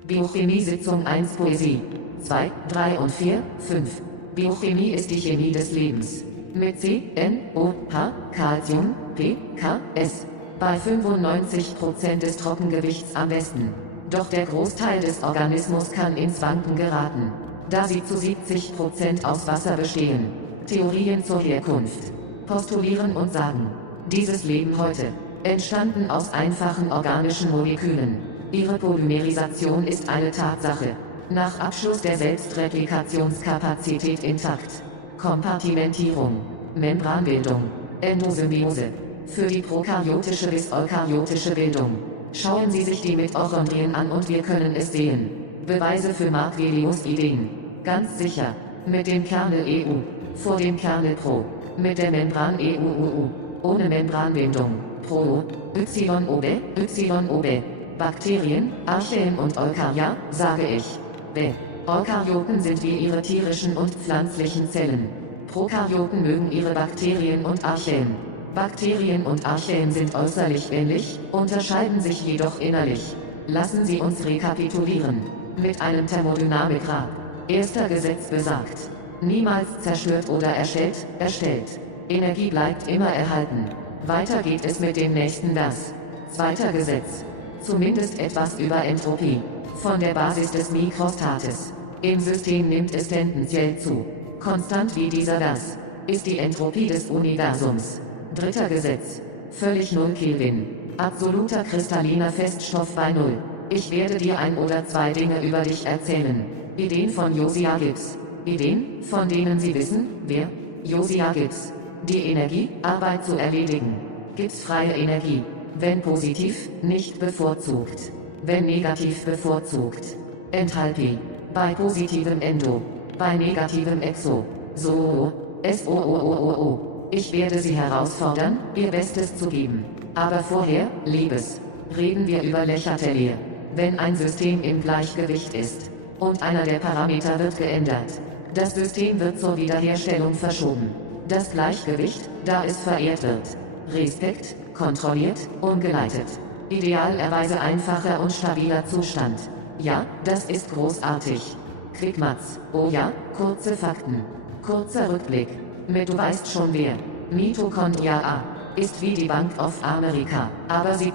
Biochemie Sitzung 1 Poesie 2, 3 und 4, 5. Biochemie ist die Chemie des Lebens. Mit C, N, O, H, Calcium, P, K, S. Bei 95% des Trockengewichts am besten. Doch der Großteil des Organismus kann ins Wanken geraten, da sie zu 70% aus Wasser bestehen. Theorien zur Herkunft postulieren und sagen, dieses Leben heute, entstanden aus einfachen organischen Molekülen. Ihre Polymerisation ist eine Tatsache. Nach Abschluss der Selbstreplikationskapazität intakt. Kompartimentierung, Membranbildung, Endosymbiose. Für die prokaryotische bis eukaryotische Bildung. Schauen Sie sich die Mitochondrien an und wir können es sehen. Beweise für Mark-Velius Ideen. Ganz sicher. Mit dem Kernel EU. Vor dem Kernel Pro. Mit der Membran EUUU. Ohne Membranbildung. Pro. YOB. YOB. Bakterien, Archaeen und Eukarya, sage ich. B. Eukaryoten sind wie ihre tierischen und pflanzlichen Zellen. Prokaryoten mögen ihre Bakterien und Archaeen. Bakterien und Archaeen sind äußerlich ähnlich, unterscheiden sich jedoch innerlich. Lassen Sie uns rekapitulieren. Mit einem Thermodynamikrad. Erster Gesetz besagt. Niemals zerstört oder erstellt. Energie bleibt immer erhalten. Weiter geht es mit dem nächsten Vers. Zweiter Gesetz. Zumindest etwas über Entropie. Von der Basis des Mikrostates. Im System nimmt es tendenziell zu. Konstant wie dieser Vers. Ist die Entropie des Universums. Dritter Gesetz. Völlig null Kelvin. Absoluter kristalliner Feststoff bei Null. Ich werde dir ein oder zwei Dinge über dich erzählen. Ideen von Josiah Gibbs. Ideen, von denen Sie wissen, wer? Josiah Gibbs. Die Energie, Arbeit zu erledigen. Gibbs freie Energie. Wenn positiv, nicht bevorzugt. Wenn negativ bevorzugt. Enthalpie. Bei positivem Endo. Bei negativem Exo. So. SOOOO. Ich werde Sie herausfordern, Ihr Bestes zu geben. Aber vorher, Liebes. Reden wir über Lächertelier. Wenn ein System im Gleichgewicht ist. Und einer der Parameter wird geändert. Das System wird zur Wiederherstellung verschoben. Das Gleichgewicht, da es verehrt wird. Respekt, kontrolliert, umgeleitet. Idealerweise einfacher und stabiler Zustand. Ja, das ist großartig. Quickmatz, oh ja, kurze Fakten. Kurzer Rückblick. Mit du weißt schon wer. Mitochondria ist wie die Bank of America, aber sie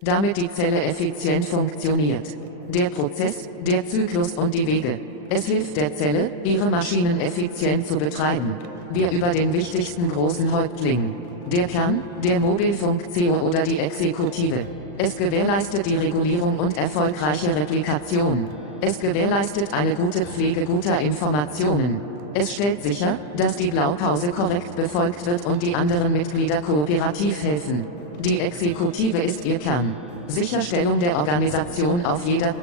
damit die Zelle effizient funktioniert. Der Prozess, der Zyklus und die Wege. Es hilft der Zelle, ihre Maschinen effizient zu betreiben. Wir über den wichtigsten großen Häuptling. Der Kern, der Mobilfunk-CO oder die Exekutive. Es gewährleistet die Regulierung und erfolgreiche Replikation. Es gewährleistet eine gute Pflege guter Informationen. Es stellt sicher, dass die Blaupause korrekt befolgt wird und die anderen Mitglieder kooperativ helfen. Die Exekutive ist ihr Kern. Sicherstellung der Organisation auf jeder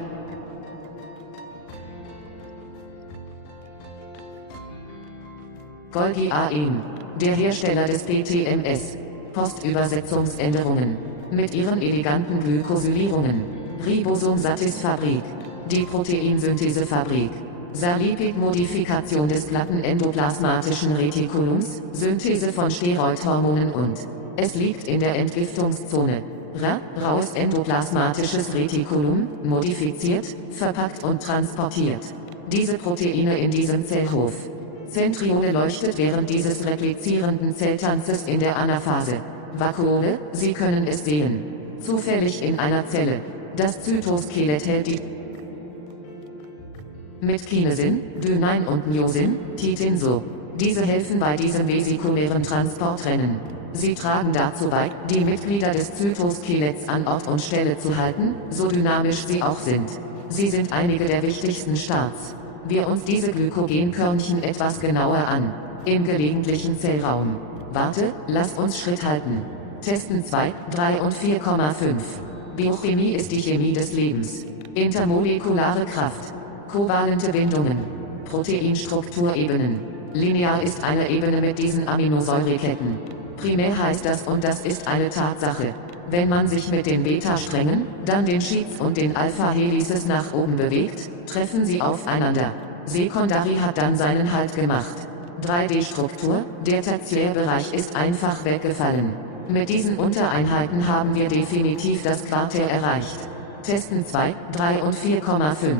Golgi AM, der Hersteller des PTMS. Postübersetzungsänderungen. Mit ihren eleganten Glykosylierungen. Ribosom-Satis-Fabrik. Die Proteinsynthesefabrik. Salipig-Modifikation des glatten endoplasmatischen Retikulums, Synthese von Steroidhormonen und es liegt in der Entgiftungszone. Raues endoplasmatisches Retikulum, modifiziert, verpackt und transportiert. Diese Proteine in diesem Zellhof. Zentriole leuchtet während dieses replizierenden Zelltanzes in der Anaphase. Vakuole, Sie können es sehen. Zufällig in einer Zelle. Das Zytoskelett hält die mit Kinesin, Dynein und Myosin, Titin so. Diese helfen bei diesem vesikulären Transportrennen. Sie tragen dazu bei, die Mitglieder des Zytoskeletts an Ort und Stelle zu halten, so dynamisch sie auch sind. Sie sind einige der wichtigsten Starts. wir uns diese Glykogenkörnchen etwas genauer an. Im gelegentlichen Zellraum. Warte, lass uns Schritt halten. Testen 2, 3 und 4,5. Biochemie ist die Chemie des Lebens. Intermolekulare Kraft. Kovalente Bindungen. Proteinstrukturebenen. Linear ist eine Ebene mit diesen Aminosäureketten. Primär heißt das und das ist eine Tatsache. Wenn man sich mit den Beta-Strängen, dann den Sheets und den Alpha-Helices nach oben bewegt, treffen sie aufeinander. Sekundari hat dann seinen Halt gemacht. 3D-Struktur, der Tertiärbereich ist einfach weggefallen. Mit diesen Untereinheiten haben wir definitiv das Quartär erreicht. Testen 2, 3 und 4,5.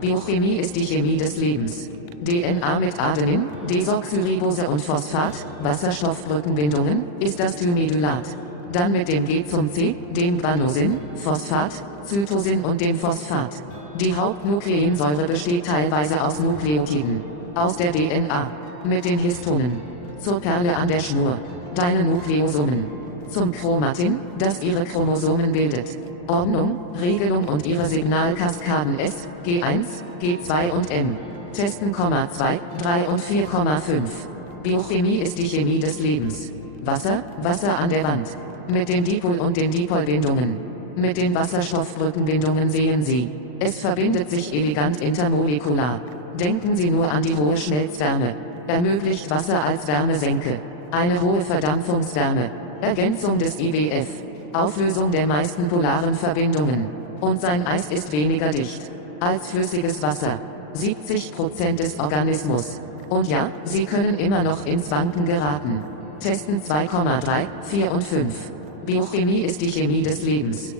Biochemie ist die Chemie des Lebens. DNA mit Adenin, Desoxyribose und Phosphat, Wasserstoffbrückenbindungen, ist das Thimedylat. Dann mit dem G zum C, dem Guanosin, Phosphat, Cytosin und dem Phosphat. Die Hauptnukleinsäure besteht teilweise aus Nukleotiden. Aus der DNA. Mit den Histonen. Zur Perle an der Schnur. Deine Nukleosomen. Zum Chromatin, das ihre Chromosomen bildet. Ordnung, Regelung und ihre Signalkaskaden S, G1, G2 und M. Testen, 2, 3 und 4,5. Biochemie ist die Chemie des Lebens. Wasser, Wasser an der Wand. Mit den Dipol- und den Dipolbindungen. Mit den Wasserstoffbrückenbindungen sehen Sie. Es verbindet sich elegant intermolekular. Denken Sie nur an die hohe Schmelzwärme. Ermöglicht Wasser als Wärmesenke. Eine hohe Verdampfungswärme. Ergänzung des IWF. Auflösung der meisten polaren Verbindungen. Und sein Eis ist weniger dicht als flüssiges Wasser. 70% des Organismus. Und ja, Sie können immer noch ins Wanken geraten. Testen 2,3, 4 und 5. Biochemie ist die Chemie des Lebens.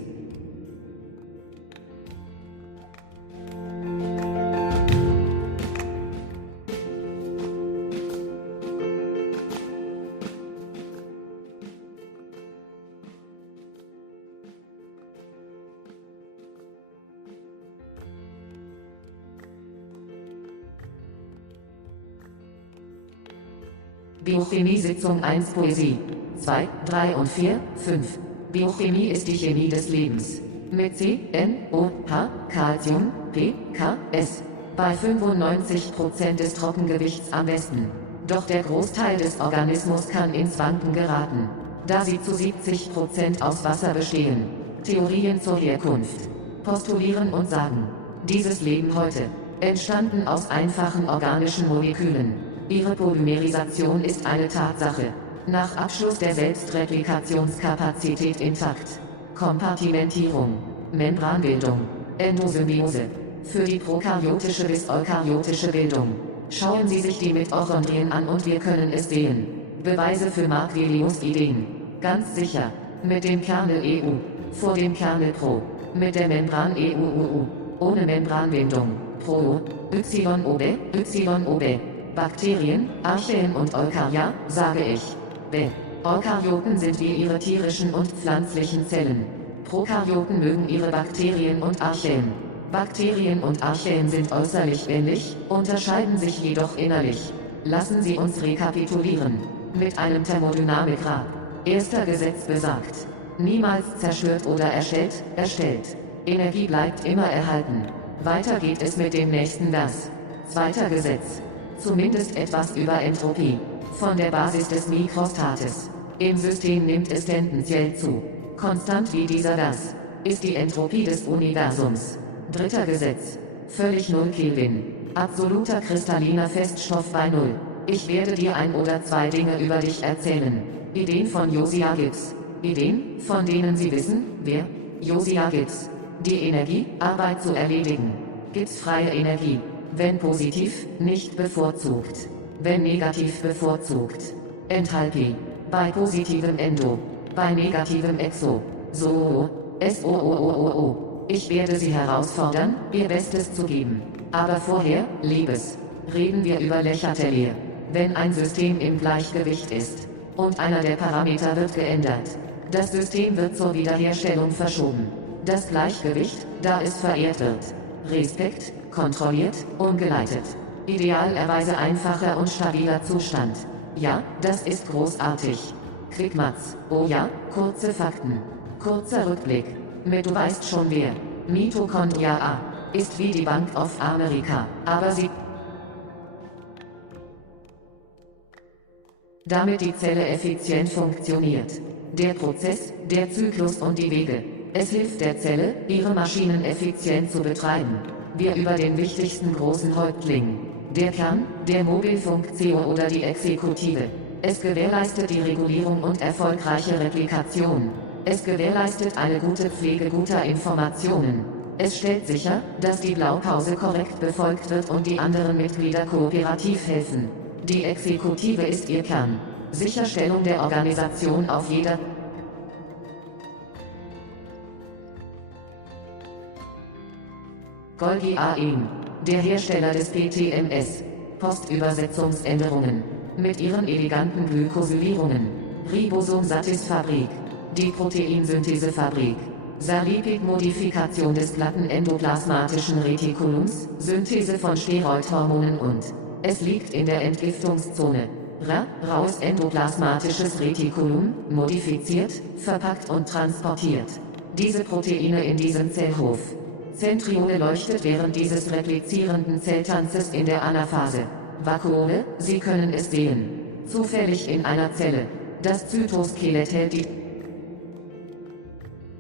Biochemie Sitzung 1 Poesie. 2, 3 und 4, 5. Biochemie ist die Chemie des Lebens. Mit C, N, O, H, Calcium, P, K, S. Bei 95% des Trockengewichts am besten. Doch der Großteil des Organismus kann ins Wanken geraten, da sie zu 70% aus Wasser bestehen. Theorien zur Herkunft. Postulieren und sagen. Dieses Leben heute. Entstanden aus einfachen organischen Molekülen. Ihre Polymerisation ist eine Tatsache. Nach Abschluss der Selbstreplikationskapazität intakt. Kompartimentierung. Membranbildung. Endosymbiose. Für die prokaryotische bis eukaryotische Bildung. Schauen Sie sich die Mitochondrien an und wir können es sehen. Beweise für Mark-Delius Ideen. Ganz sicher. Mit dem Kernel EU. Vor dem Kernel Pro. Mit der Membran EUUU. Ohne Membranbindung. Pro. YOB. YOB. Bakterien, Archäen und Eukarya, sage ich. B. Eukaryoten sind wie ihre tierischen und pflanzlichen Zellen. Prokaryoten mögen ihre Bakterien und Archäen. Bakterien und Archäen sind äußerlich ähnlich, unterscheiden sich jedoch innerlich. Lassen Sie uns rekapitulieren. Mit einem Thermodynamikrad. Erster Gesetz besagt. Niemals zerstört oder erstellt. Energie bleibt immer erhalten. Weiter geht es mit dem nächsten Vers. Zweiter Gesetz. Zumindest etwas über Entropie. Von der Basis des Mikrostates. Im System nimmt es tendenziell zu. Konstant wie dieser Vers. Ist die Entropie des Universums. Dritter Gesetz. Völlig null Kelvin. Absoluter kristalliner Feststoff bei Null. Ich werde dir ein oder zwei Dinge über dich erzählen. Ideen von Josiah Gibbs. Ideen, von denen Sie wissen, wer? Josiah Gibbs. Die Energie, Arbeit zu erledigen. Gibbs freie Energie. Wenn positiv, nicht bevorzugt. Wenn negativ bevorzugt. Enthalpie. Bei positivem Endo. Bei negativem Exo. So. SOOOO. Ich werde Sie herausfordern, Ihr Bestes zu geben. Aber vorher, Liebes, reden wir über Lechatelier. Wenn ein System im Gleichgewicht ist und einer der Parameter wird geändert, das System wird zur Wiederherstellung verschoben. Das Gleichgewicht, da es verehrt wird. Respekt, kontrolliert, umgeleitet. Idealerweise einfacher und stabiler Zustand. Ja, das ist großartig. Quickmatz, oh ja, kurze Fakten. Kurzer Rückblick. Mit du weißt schon wer. Mitochondria A. Ist wie die Bank of America, aber sie damit die Zelle effizient funktioniert. Der Prozess, der Zyklus und die Wege. Es hilft der Zelle, ihre Maschinen effizient zu betreiben. Wir über den wichtigsten großen Häuptling. Der Kern, der Mobilfunk-CEO oder die Exekutive. Es gewährleistet die Regulierung und erfolgreiche Replikation. Es gewährleistet eine gute Pflege guter Informationen. Es stellt sicher, dass die Blaupause korrekt befolgt wird und die anderen Mitglieder kooperativ helfen. Die Exekutive ist ihr Kern. Sicherstellung der Organisation auf jeder Golgi AEM, der Hersteller des PTMS. Postübersetzungsänderungen. Mit ihren eleganten Glykosylierungen. Ribosom-Satis-Fabrik. Die Proteinsynthesefabrik. Salipid-Modifikation des glatten endoplasmatischen Retikulums, Synthese von Steroidhormonen und es liegt in der Entgiftungszone. Raues endoplasmatisches Retikulum, modifiziert, verpackt und transportiert. Diese Proteine in diesem Zellhof. Zentriole leuchtet während dieses replizierenden Zelltanzes in der Anaphase. Vakuole, Sie können es sehen. Zufällig in einer Zelle. Das Zytoskelett hält die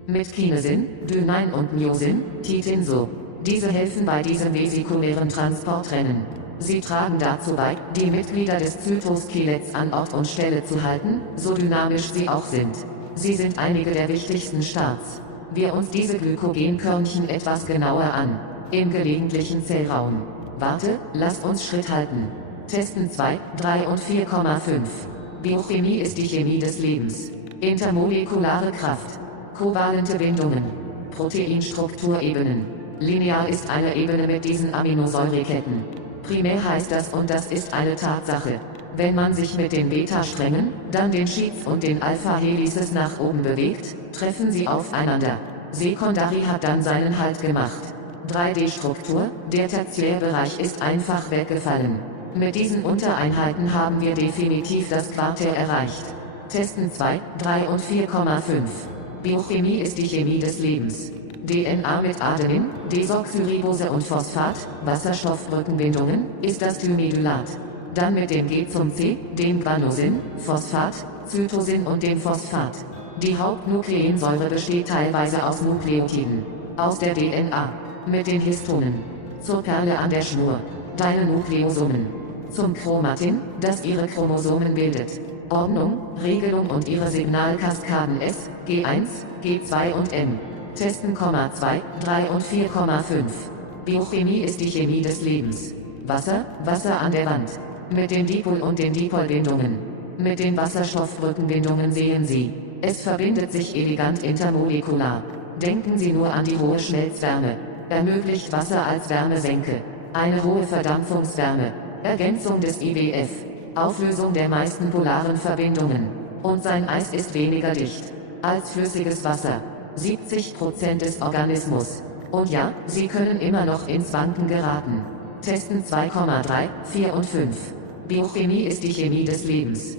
mit Kinesin, Dynein und Myosin, Titin so. Diese helfen bei diesem vesikulären Transportrennen. Sie tragen dazu bei, die Mitglieder des Zytoskeletts an Ort und Stelle zu halten, so dynamisch sie auch sind. Sie sind einige der wichtigsten Starts. Wir uns diese Glykogenkörnchen etwas genauer an. Im gelegentlichen Zellraum. Warte, lasst uns Schritt halten. Testen 2, 3 und 4,5. Biochemie ist die Chemie des Lebens. Intermolekulare Kraft. Kovalente Bindungen. Proteinstrukturebenen. Linear ist eine Ebene mit diesen Aminosäureketten. Primär heißt das und das ist eine Tatsache. Wenn man sich mit den Beta-Strängen, dann den Sheets und den Alpha-Helices nach oben bewegt, treffen sie aufeinander. Sekundari hat dann seinen Halt gemacht. 3D-Struktur, der Tertiärbereich ist einfach weggefallen. Mit diesen Untereinheiten haben wir definitiv das Quartär erreicht. Testen 2, 3 und 4,5. Biochemie ist die Chemie des Lebens. DNA mit Adenin, Desoxyribose und Phosphat, Wasserstoffbrückenbindungen, ist das Thimedylat. Dann mit dem G zum C, dem Guanosin, Phosphat, Cytosin und dem Phosphat. Die Hauptnukleinsäure besteht teilweise aus Nukleotiden. Aus der DNA. Mit den Histonen. Zur Perle an der Schnur. Deine Nukleosomen. Zum Chromatin, das ihre Chromosomen bildet. Ordnung, Regelung und ihre Signalkaskaden S, G1, G2 und M. Testen, 2, 3 und 4,5. Biochemie ist die Chemie des Lebens. Wasser, Wasser an der Wand. Mit den Dipol- und den Dipolbindungen. Mit den Wasserstoffbrückenbindungen sehen Sie. Es verbindet sich elegant intermolekular. Denken Sie nur an die hohe Schmelzwärme. Ermöglicht Wasser als Wärmesenke. Eine hohe Verdampfungswärme. Ergänzung des IWF. Auflösung der meisten polaren Verbindungen. Und sein Eis ist weniger dicht als flüssiges Wasser. 70% des Organismus. Und ja, Sie können immer noch ins Wanken geraten. Testen 2,3, 4 und 5. Biochemie ist die Chemie des Lebens.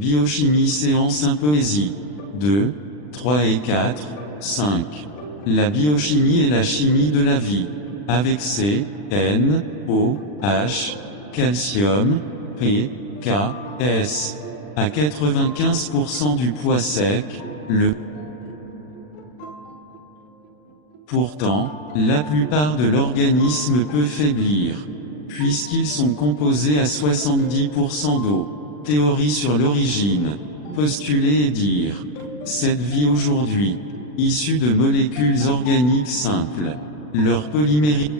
Biochimie séance poésie. 2, 3 et 4, 5. La biochimie est la chimie de la vie. Avec C, N, O, H, calcium, P, K, S. À 95% du poids sec, le. Pourtant, la plupart de l'organisme peut faiblir, puisqu'ils sont composés à 70% d'eau. Théorie sur l'origine. Postuler et dire. Cette vie aujourd'hui, issue de molécules organiques simples, leur polymérie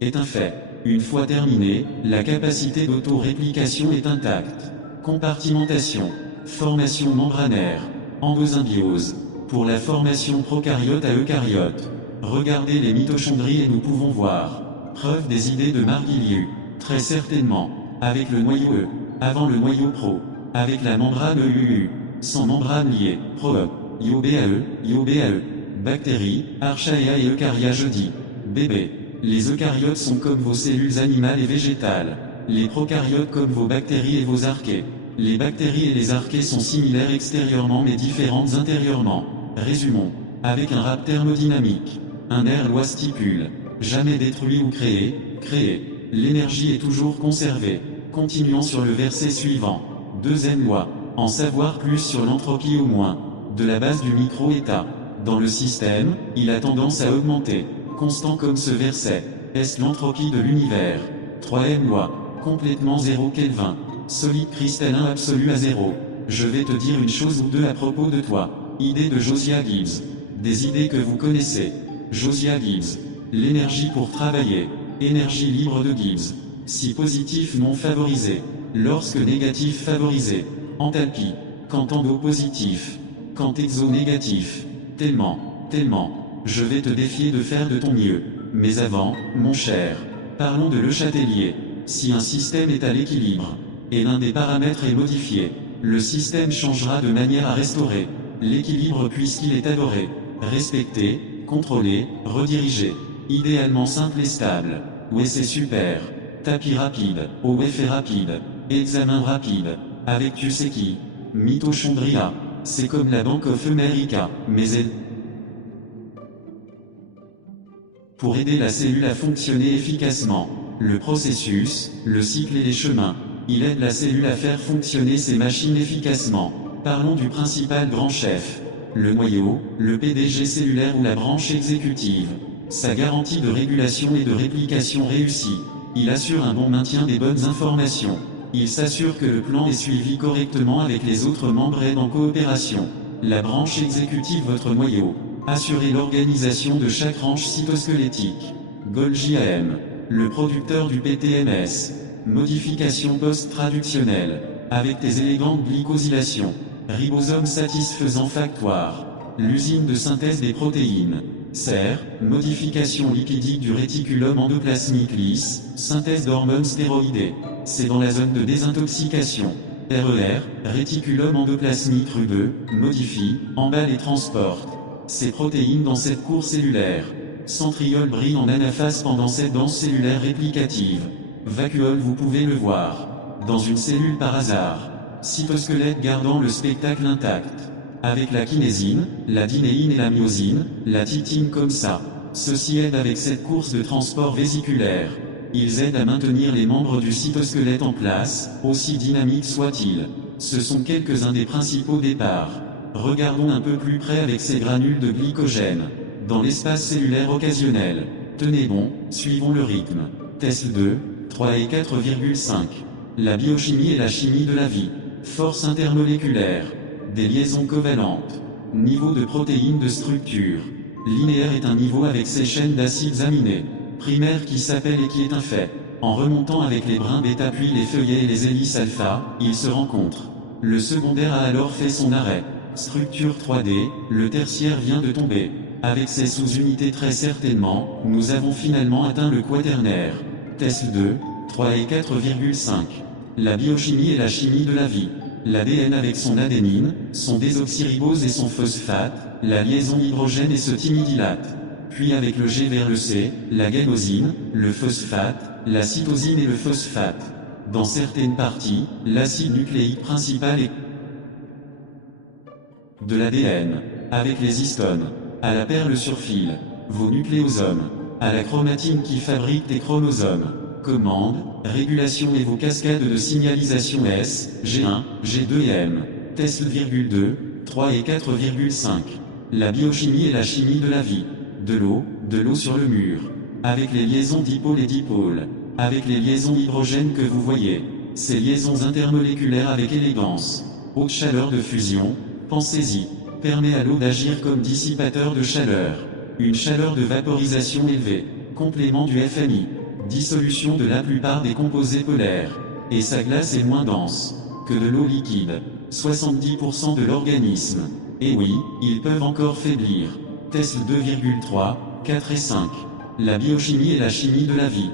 est un fait. Une fois terminée, la capacité d'auto-réplication est intacte. Compartimentation. Formation membranaire. Endosymbiose. Pour la formation procaryote à eucaryote. Regardez les mitochondries et nous pouvons voir. Preuve des idées de Marguilieu. Très certainement. Avec le noyau E. Avant le noyau pro. avec la membrane UU, sans membrane liée, probe, IOBAE, IOBAE, bactéries, archaea et eucarya jeudi, bébé. Les eucaryotes sont comme vos cellules animales et végétales, les prokaryotes comme vos bactéries et vos archées. Les bactéries et les archées sont similaires extérieurement mais différentes intérieurement. Résumons, avec un rap thermodynamique, un air loi stipule, jamais détruit ou créé, créé. L'énergie est toujours conservée. Continuons sur le verset suivant. Deuxième loi, en savoir plus sur l'entropie au moins, de la base du micro-état. Dans le système, il a tendance à augmenter, constant comme ce verset. Est-ce l'entropie de l'univers? Troisième loi, complètement zéro Kelvin, solide cristallin absolu à zéro. Je vais te dire une chose ou deux à propos de toi. Idée de Josiah Gibbs. Des idées que vous connaissez. Josiah Gibbs. L'énergie pour travailler. Énergie libre de Gibbs. Si positif non favorisé. Lorsque négatif favorisé. Enthalpie. Quand endo positif. Quand exo négatif. Tellement, tellement. Je vais te défier de faire de ton mieux. Mais avant, mon cher, parlons de Le Chatelier. Si un système est à l'équilibre, et l'un des paramètres est modifié, le système changera de manière à restaurer l'équilibre puisqu'il est adoré, respecté, contrôlé, redirigé. Idéalement simple et stable. Ouais, c'est super. Tapis rapide, OF rapide, examen rapide, avec tu sais qui. Mitochondria. C'est comme la Bank of America, mais elle... Pour aider la cellule à fonctionner efficacement, le processus, le cycle et les chemins, il aide la cellule à faire fonctionner ses machines efficacement. Parlons du principal grand chef, le noyau, le PDG cellulaire ou la branche exécutive. Sa garantie de régulation et de réplication réussie. Il assure un bon maintien des bonnes informations. Il s'assure que le plan est suivi correctement avec les autres membres et en coopération. La branche exécutive, votre noyau. Assurer l'organisation de chaque branche cytosquelettique. Golgi AM. Le producteur du PTMS. Modification post-traductionnelle. Avec tes élégantes glycosylations. Ribosome satisfaisant factoire. L'usine de synthèse des protéines. CER, modification lipidique du réticulum endoplasmique lisse, synthèse d'hormones stéroïdées. C'est dans la zone de désintoxication. RER, réticulum endoplasmique rubeux, modifie, emballe et transporte ces protéines dans cette cour cellulaire. Centriole brille en anaphase pendant cette danse cellulaire réplicative. Vacuole, vous pouvez le voir. Dans une cellule par hasard. Cytosquelette gardant le spectacle intact. Avec la kinésine, la dinéine et la myosine, la titine comme ça. Ceci aide avec cette course de transport vésiculaire. Ils aident à maintenir les membres du cytosquelette en place, aussi dynamiques soient-ils. Ce sont quelques-uns des principaux départs. Regardons un peu plus près avec ces granules de glycogène. Dans l'espace cellulaire occasionnel. Tenez bon, suivons le rythme. Test 2, 3 et 4,5. La biochimie et la chimie de la vie. Force intermoléculaire. Des liaisons covalentes. Niveau de protéines de structure. Linéaire est un niveau avec ses chaînes d'acides aminés. Primaire qui s'appelle et qui est un fait. En remontant avec les brins bêta puis les feuillets et les hélices alpha, ils se rencontrent. Le secondaire a alors fait son arrêt. Structure 3D, le tertiaire vient de tomber. Avec ses sous-unités très certainement, nous avons finalement atteint le quaternaire. Test 2, 3 et 4,5. La biochimie et la chimie de la vie. L'ADN avec son adénine, son désoxyribose et son phosphate, la liaison hydrogène et ce timidylate. Puis avec le G vers le C, la guanosine, le phosphate, la cytosine et le phosphate. Dans certaines parties, l'acide nucléique principal est de l'ADN, avec les histones, à la perle sur fil, vos nucléosomes, à la chromatine qui fabrique tes chromosomes. Commande, régulation et vos cascades de signalisation S, G1, G2 et M. Test 2, 3 et 4,5. La biochimie et la chimie de la vie. De l'eau sur le mur. Avec les liaisons dipôles et dipôles. Avec les liaisons hydrogène que vous voyez. Ces liaisons intermoléculaires avec élégance. Haute chaleur de fusion, pensez-y. Permet à l'eau d'agir comme dissipateur de chaleur. Une chaleur de vaporisation élevée. Complément du FMI. Dissolution de la plupart des composés polaires. Et sa glace est moins dense que de l'eau liquide. 70% de l'organisme. Et oui, ils peuvent encore faiblir. Test 2,3, 4 et 5. La biochimie et la chimie de la vie.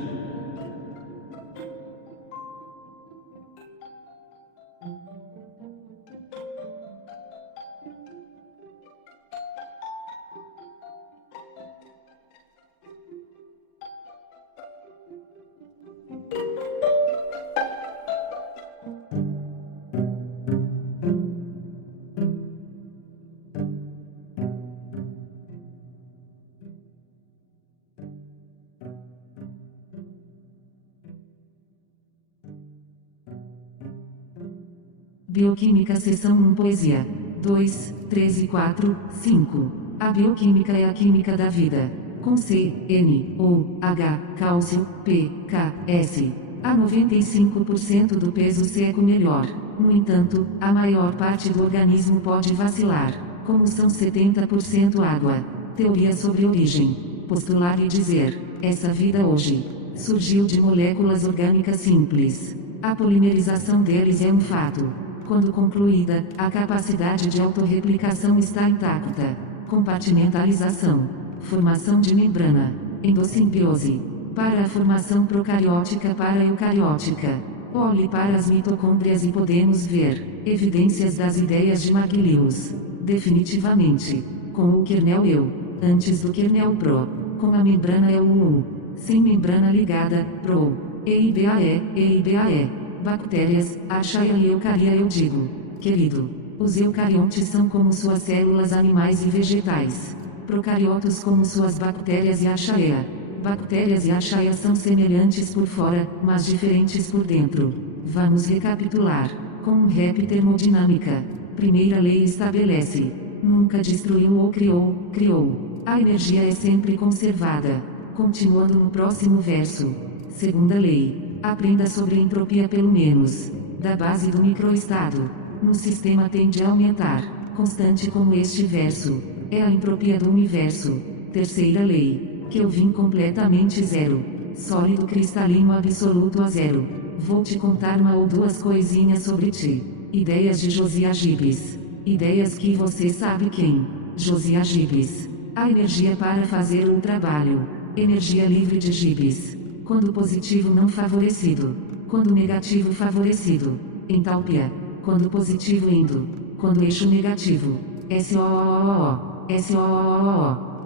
Bioquímica Seção 1 Poesia. 2, 3 e 4, 5. A bioquímica é a química da vida. Com C, N, O, H, cálcio, P, K, S. A 95% do peso seco melhor. No entanto, a maior parte do organismo pode vacilar. Como são 70% água. Teoria sobre origem. Postular e dizer. Essa vida hoje surgiu de moléculas orgânicas simples. A polimerização deles é um fato. Quando concluída, a capacidade de autorreplicação está intacta. Compartimentalização. Formação de membrana. Endossimbiose. Para a formação procariótica para eucariótica. Olhe para as mitocôndrias e podemos ver evidências das ideias de Maglius. Definitivamente. Com o kernel eu. Antes do kernel pro. Com a membrana é o U. Sem membrana ligada, pro. EIBAE. Bactérias, archaia e eucaria eu digo. Querido. Os eucariontes são como suas células animais e vegetais. Procariotos como suas bactérias e archaea. Bactérias e archaia são semelhantes por fora, mas diferentes por dentro. Vamos recapitular. Com um rap termodinâmica. Primeira lei estabelece. Nunca destruiu ou criou. A energia é sempre conservada. Continuando no próximo verso. Segunda lei. Aprenda sobre entropia pelo menos. Da base do microestado. No sistema tende a aumentar. Constante como este verso. É a entropia do universo. Terceira lei. Kelvin completamente zero. Sólido cristalino absoluto a zero. Vou te contar uma ou duas coisinhas sobre ti. Ideias de Josiah Gibbs. Ideias que você sabe quem. Josiah Gibbs. A energia para fazer um trabalho. Energia livre de Gibbs. Quando positivo não favorecido. Quando negativo favorecido. Entalpia. Quando positivo indo. Quando eixo negativo. SOOO.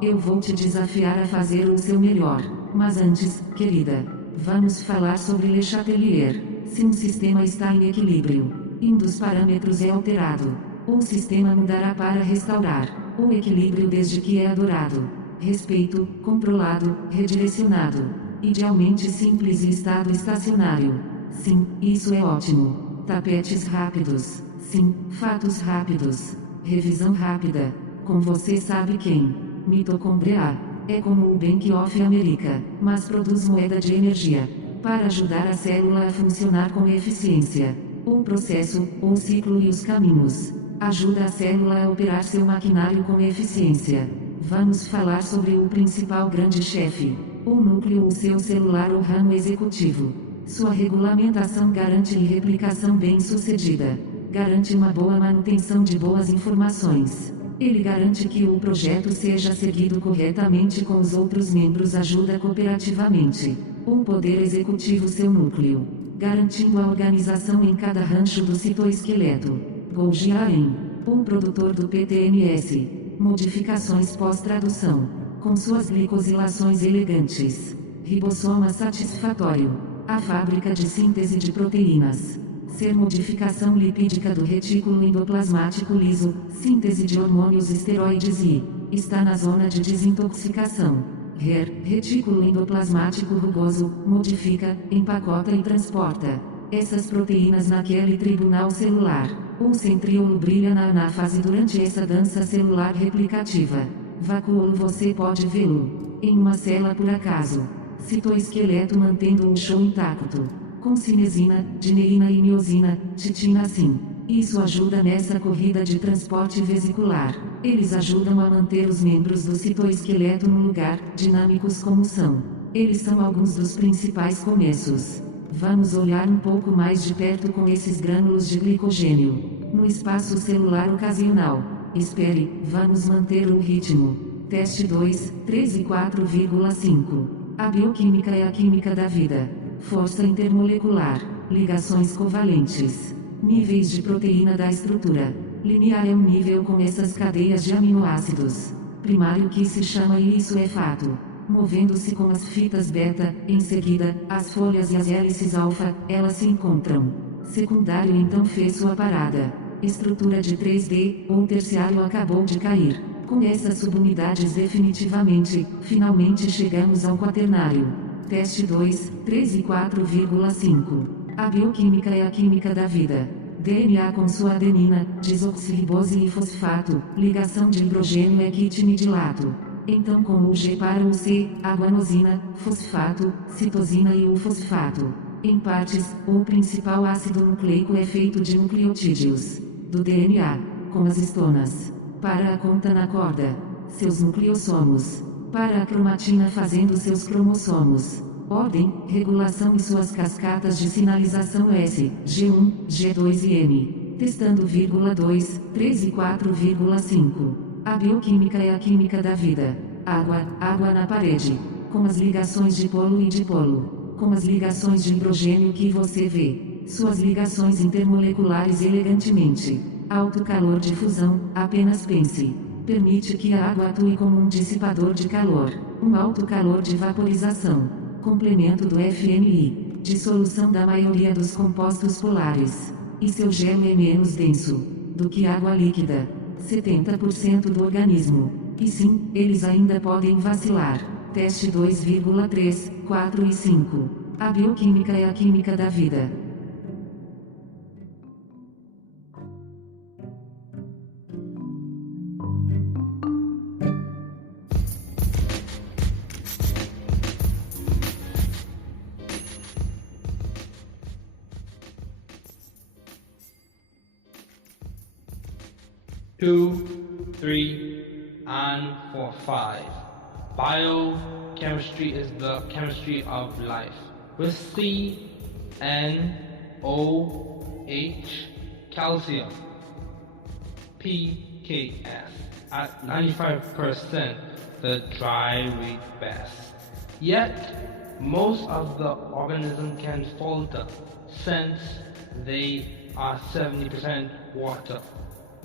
Eu vou te desafiar a fazer o seu melhor. Mas antes, querida, vamos falar sobre Le Chatelier. Se um sistema está em equilíbrio, um dos parâmetros é alterado, o sistema mudará para restaurar o equilíbrio desde que é adorado. Respeito, controlado, redirecionado. Idealmente simples e estado estacionário. Sim, isso é ótimo. Tapetes rápidos. Sim, fatos rápidos. Revisão rápida. Com você sabe quem. Mitocôndria. É como o Bank of America, mas produz moeda de energia. Para ajudar a célula a funcionar com eficiência. O processo, o ciclo e os caminhos. Ajuda a célula a operar seu maquinário com eficiência. Vamos falar sobre o principal grande chefe. O núcleo, o seu celular ou ramo executivo. Sua regulamentação garante-lhe replicação bem-sucedida. Garante uma boa manutenção de boas informações. Ele garante que o projeto seja seguido corretamente com os outros membros. Ajuda cooperativamente. O poder executivo, seu núcleo. Garantindo a organização em cada rancho do citoesqueleto. Golgi Aem. O produtor do PTMS. Modificações pós-tradução. Com suas glicosilações elegantes. Ribossoma satisfatório. A fábrica de síntese de proteínas. Ser modificação lipídica do retículo endoplasmático liso, síntese de hormônios esteroides e está na zona de desintoxicação. Retículo endoplasmático rugoso, modifica, empacota e transporta essas proteínas naquele tribunal celular. O centríolo brilha na anáfase durante essa dança celular replicativa. Vacuolo, você pode vê-lo em uma célula por acaso. Citoesqueleto mantendo o show intacto. Com cinesina, dineína e miosina, titina sim. Isso ajuda nessa corrida de transporte vesicular. Eles ajudam a manter os membros do citoesqueleto no lugar, dinâmicos como são. Eles são alguns dos principais começos. Vamos olhar um pouco mais de perto com esses grânulos de glicogênio. No espaço celular ocasional. Espere, vamos manter o ritmo. Teste 2, 3 e 4,5. A bioquímica é a química da vida. Força intermolecular. Ligações covalentes. Níveis de proteína da estrutura. Linear é um nível com essas cadeias de aminoácidos. Primário que se chama e isso é fato. Movendo-se com as fitas beta, em seguida, as folhas e as hélices alfa, elas se encontram. Secundário então fez sua parada. Estrutura de 3D, ou terciário acabou de cair. Com essas subunidades definitivamente, finalmente chegamos ao quaternário. Teste 2, 3 e 4,5. A bioquímica é a química da vida. DNA com sua adenina, desoxirribose e fosfato, ligação de hidrogênio é quitinidilato. Então com o G para o C, a guanosina, fosfato, citosina e o fosfato. Em partes, o principal ácido nucleico é feito de nucleotídeos do DNA, com as histonas. Para a conta na corda, seus nucleossomos. Para a cromatina fazendo seus cromossomos. Ordem, regulação e suas cascatas de sinalização S, G1, G2 e N. Testando, 2, 3 e 4,5. A bioquímica é a química da vida. Água na parede. Com as ligações de polo e dipolo. Com as ligações de hidrogênio que você vê. Suas ligações intermoleculares elegantemente. Alto calor de fusão, apenas pense. Permite que a água atue como um dissipador de calor. Um alto calor de vaporização. Complemento do FMI. Dissolução da maioria dos compostos polares. E seu gelo é menos denso do que água líquida. 70% do organismo. E sim, eles ainda podem vacilar. Teste 2,3, 4 e 5. A bioquímica é a química da vida. Two, three, and 4, 5. Biochemistry is the chemistry of life. With C, N, O, H, calcium, P, K, S. At 95%, the dry read best. Yet, most of the organism can falter, since they are 70% water.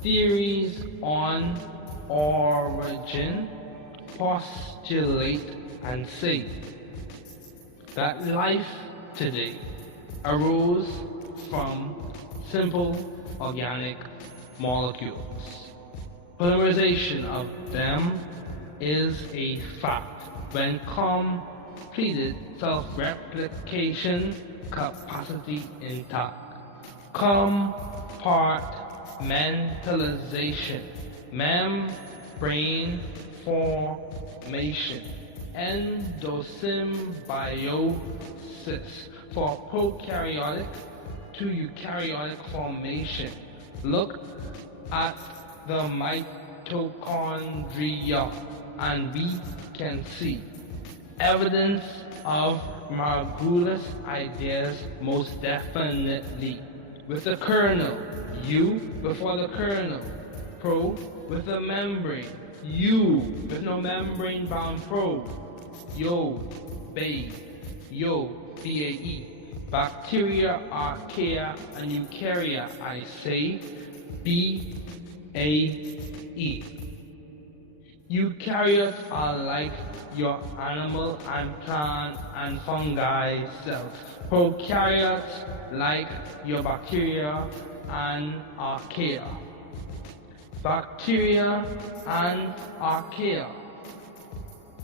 Theories on origin postulate and say that life today arose from simple organic molecules. Polymerization of them is a fact when completed self-replication capacity intact. Compartmentalization, membrane formation, endosymbiosis for prokaryotic to eukaryotic formation. Look at the mitochondria and we can see evidence of Margulis' ideas most definitely. With the kernel, U before the kernel, pro with the membrane, U with no membrane bound pro, yo, bae, BAE. Bacteria, archaea, and eukarya, I say, BAE. Eukaryotes are like your animal and plant and fungi cells. Prokaryotes like your bacteria and archaea. Bacteria and archaea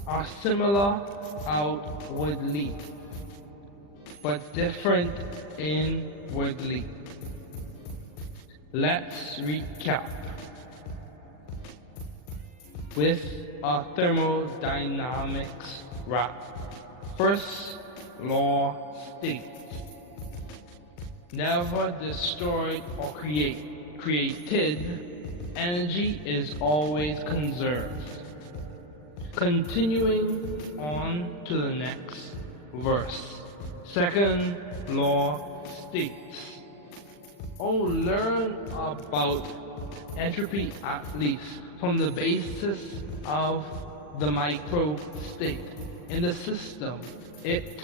are similar outwardly, but different inwardly. Let's recap with a thermodynamics wrap. First law states, never destroyed or created, energy is always conserved. Continuing on to the next verse. Second law states, learn about entropy at least from the basis of the micro state. In the system, it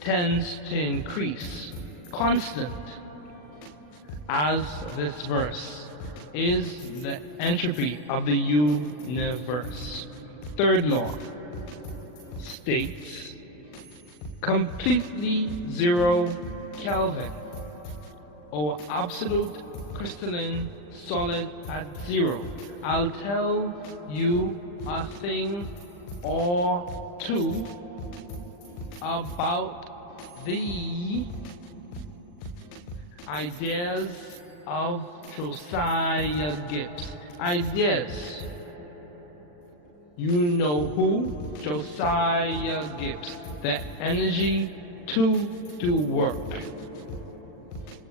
tends to increase. Constant, as this verse, is the entropy of the universe. Third law states, completely zero Kelvin, or absolute crystalline solid at zero. I'll tell you a thing or two about the ideas of Josiah Gibbs. Ideas. You know who? Josiah Gibbs. The energy to do work.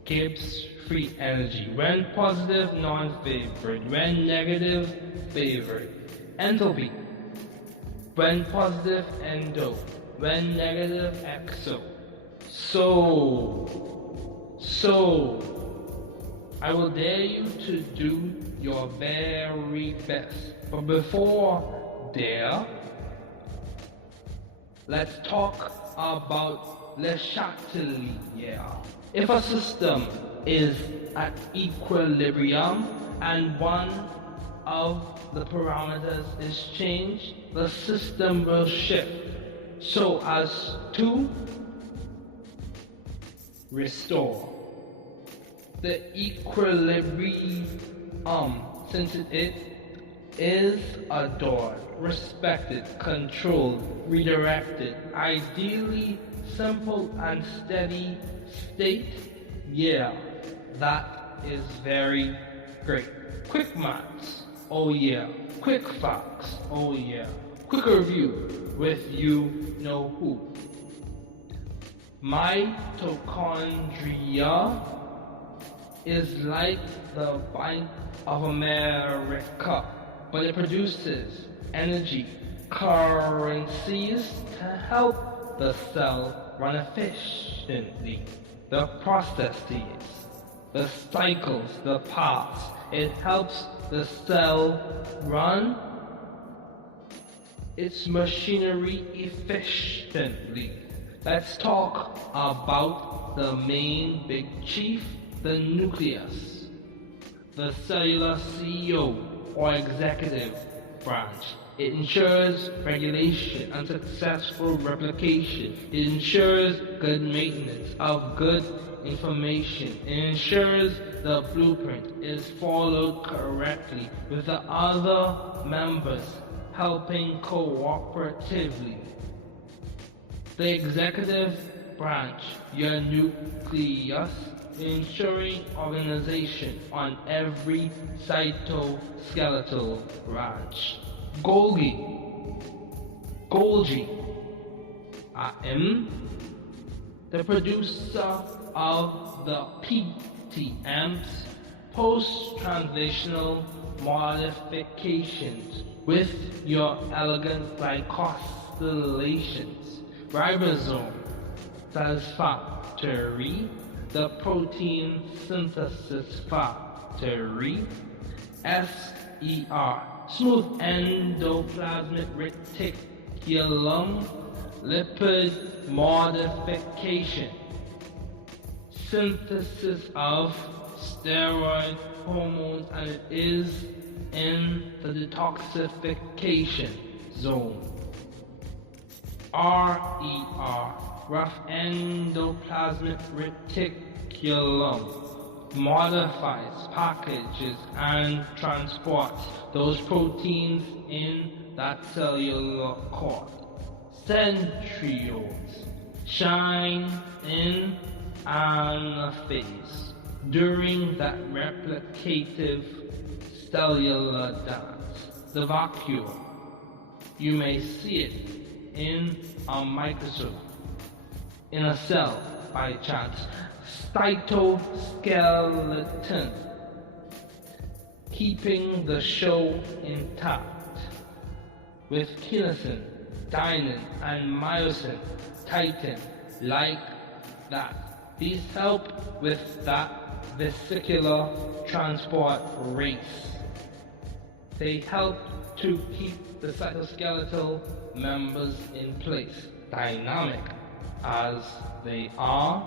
Gibbs free energy. When positive, non-favored. When negative, favored. Enthalpy. When positive, endo. When negative, exo. So, I will dare you to do your very best. But before dare, let's talk about Le Chatelier. If a system is at equilibrium and one of the parameters is changed, the system will shift so as to restore the equilibrium, since it is adored, respected, controlled, redirected, ideally simple and steady state. Yeah, that is very great. Quick maths, oh yeah. Quick facts, oh yeah. Quick review with you know who. Mitochondria is like the Bank of America, but it produces energy, currencies to help the cell run efficiently. The processes, the cycles, the paths, it helps the cell run its machinery efficiently. Let's talk about the main big chief, the nucleus, the cellular CEO or executive branch. It ensures regulation and successful replication. It ensures good maintenance of good information. It ensures the blueprint is followed correctly with the other members helping cooperatively. The executive branch, your nucleus, ensuring organization on every cytoskeletal branch. Golgi, the producer of the PTMs, post-translational modifications with your elegant glycosylations. Ribosome, satisfactory, the protein synthesis factory. SER, smooth endoplasmic reticulum, lipid modification, synthesis of steroid hormones, and it is in the detoxification zone. RER, rough endoplasmic reticulum, modifies, packages, and transports those proteins in that cellular cord. Centrioles shine in anaphase during that replicative cellular dance. The vacuole, you may see it in a microscope, in a cell by chance. Cytoskeleton, keeping the show intact with kinesin, dynein, and myosin, titin, like that. These help with that vesicular transport race. They help to keep the cytoskeletal members in place, dynamic as they are.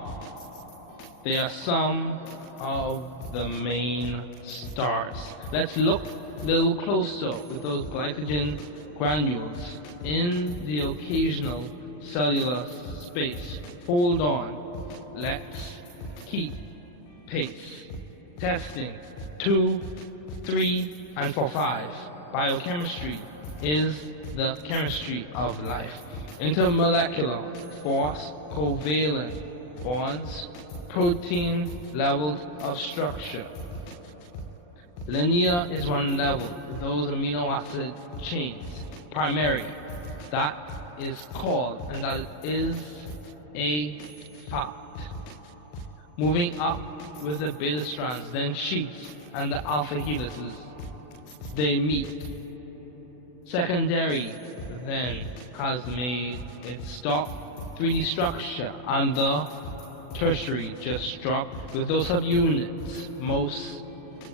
They are some of the main stars. Let's look a little closer with those glycogen granules in the occasional cellular space. Hold on. Let's keep pace. Testing 2, 3, and 4, 5. Biochemistry is the chemistry of life. Intermolecular force, covalent bonds, protein levels of structure, Linear is one level, those amino acid chains. Primary, that is called, and that is a fact. Moving up with the beta strands, then sheets and the alpha helices, they meet. Secondary then has made its stop 3D structure, and the tertiary just dropped with those subunits. Most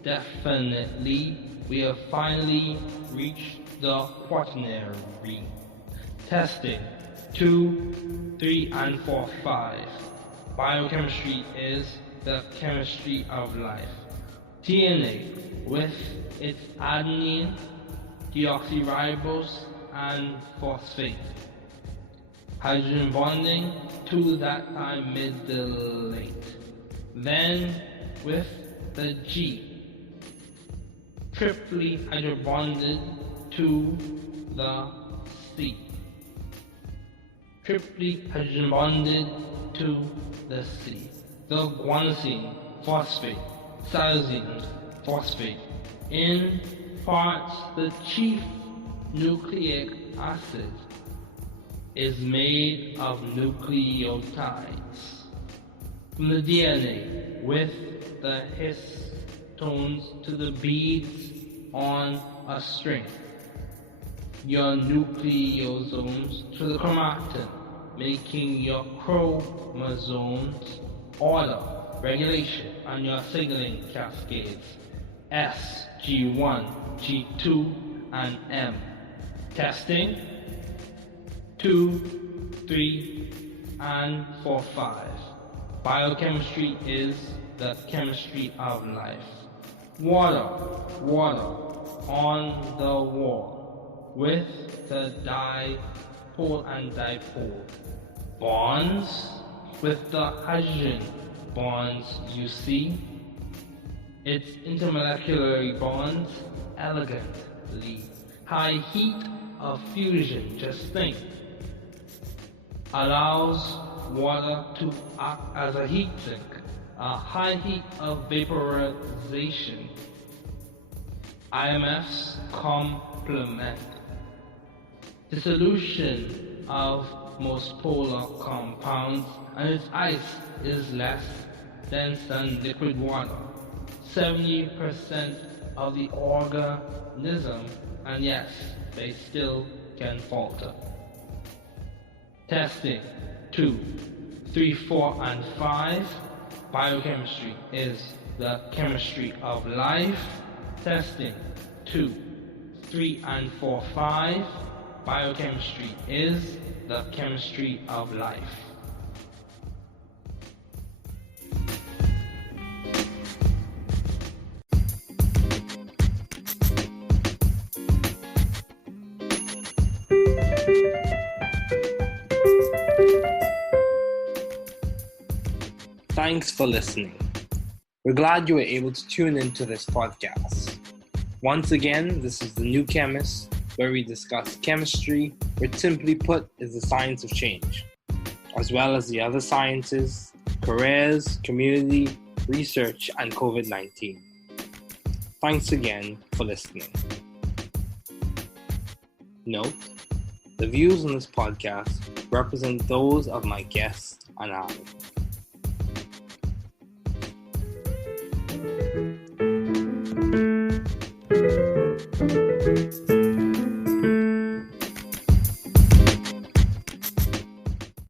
definitely, we have finally reached the quaternary. Testing 2, 3, and 4, 5. Biochemistry is the chemistry of life. DNA with its adenine, deoxyribose, and phosphate. Hydrogen bonding to that time mid-late. Then with the G, triply hydrobonded to the C. Triply hydrogen bonded to the C. The guanosine phosphate, cytosine phosphate. In parts, the chief nucleic acid is made of nucleotides. From the DNA, with the histones to the beads on a string. Your nucleosomes to the chromatin, making your chromosomes, order, regulation, and your signaling cascades. S, G1, G2, and M. Testing 2, 3, and 4, 5. Biochemistry is the chemistry of life. Water, water on the wall with the dipole and dipole. Bonds with the hydrogen bonds you see. Its intermolecular bonds elegantly. High heat of fusion, just think, allows water to act as a heat sink. A high heat of vaporization. IMFs complement. Dissolution of most polar compounds, and its ice is less dense than liquid water. 70% of the organism, and yes, they still can falter. Testing 2, 3, 4, and 5. Biochemistry is the chemistry of life. Testing 2, 3, and 4, 5. Biochemistry is the chemistry of life. Thanks for listening. We're glad you were able to tune into this podcast. Once again, this is The New Chemist, where we discuss chemistry, which simply put is the science of change, as well as the other sciences, careers, community, research, and COVID-19. Thanks again for listening. Note, the views on this podcast represent those of my guests and I.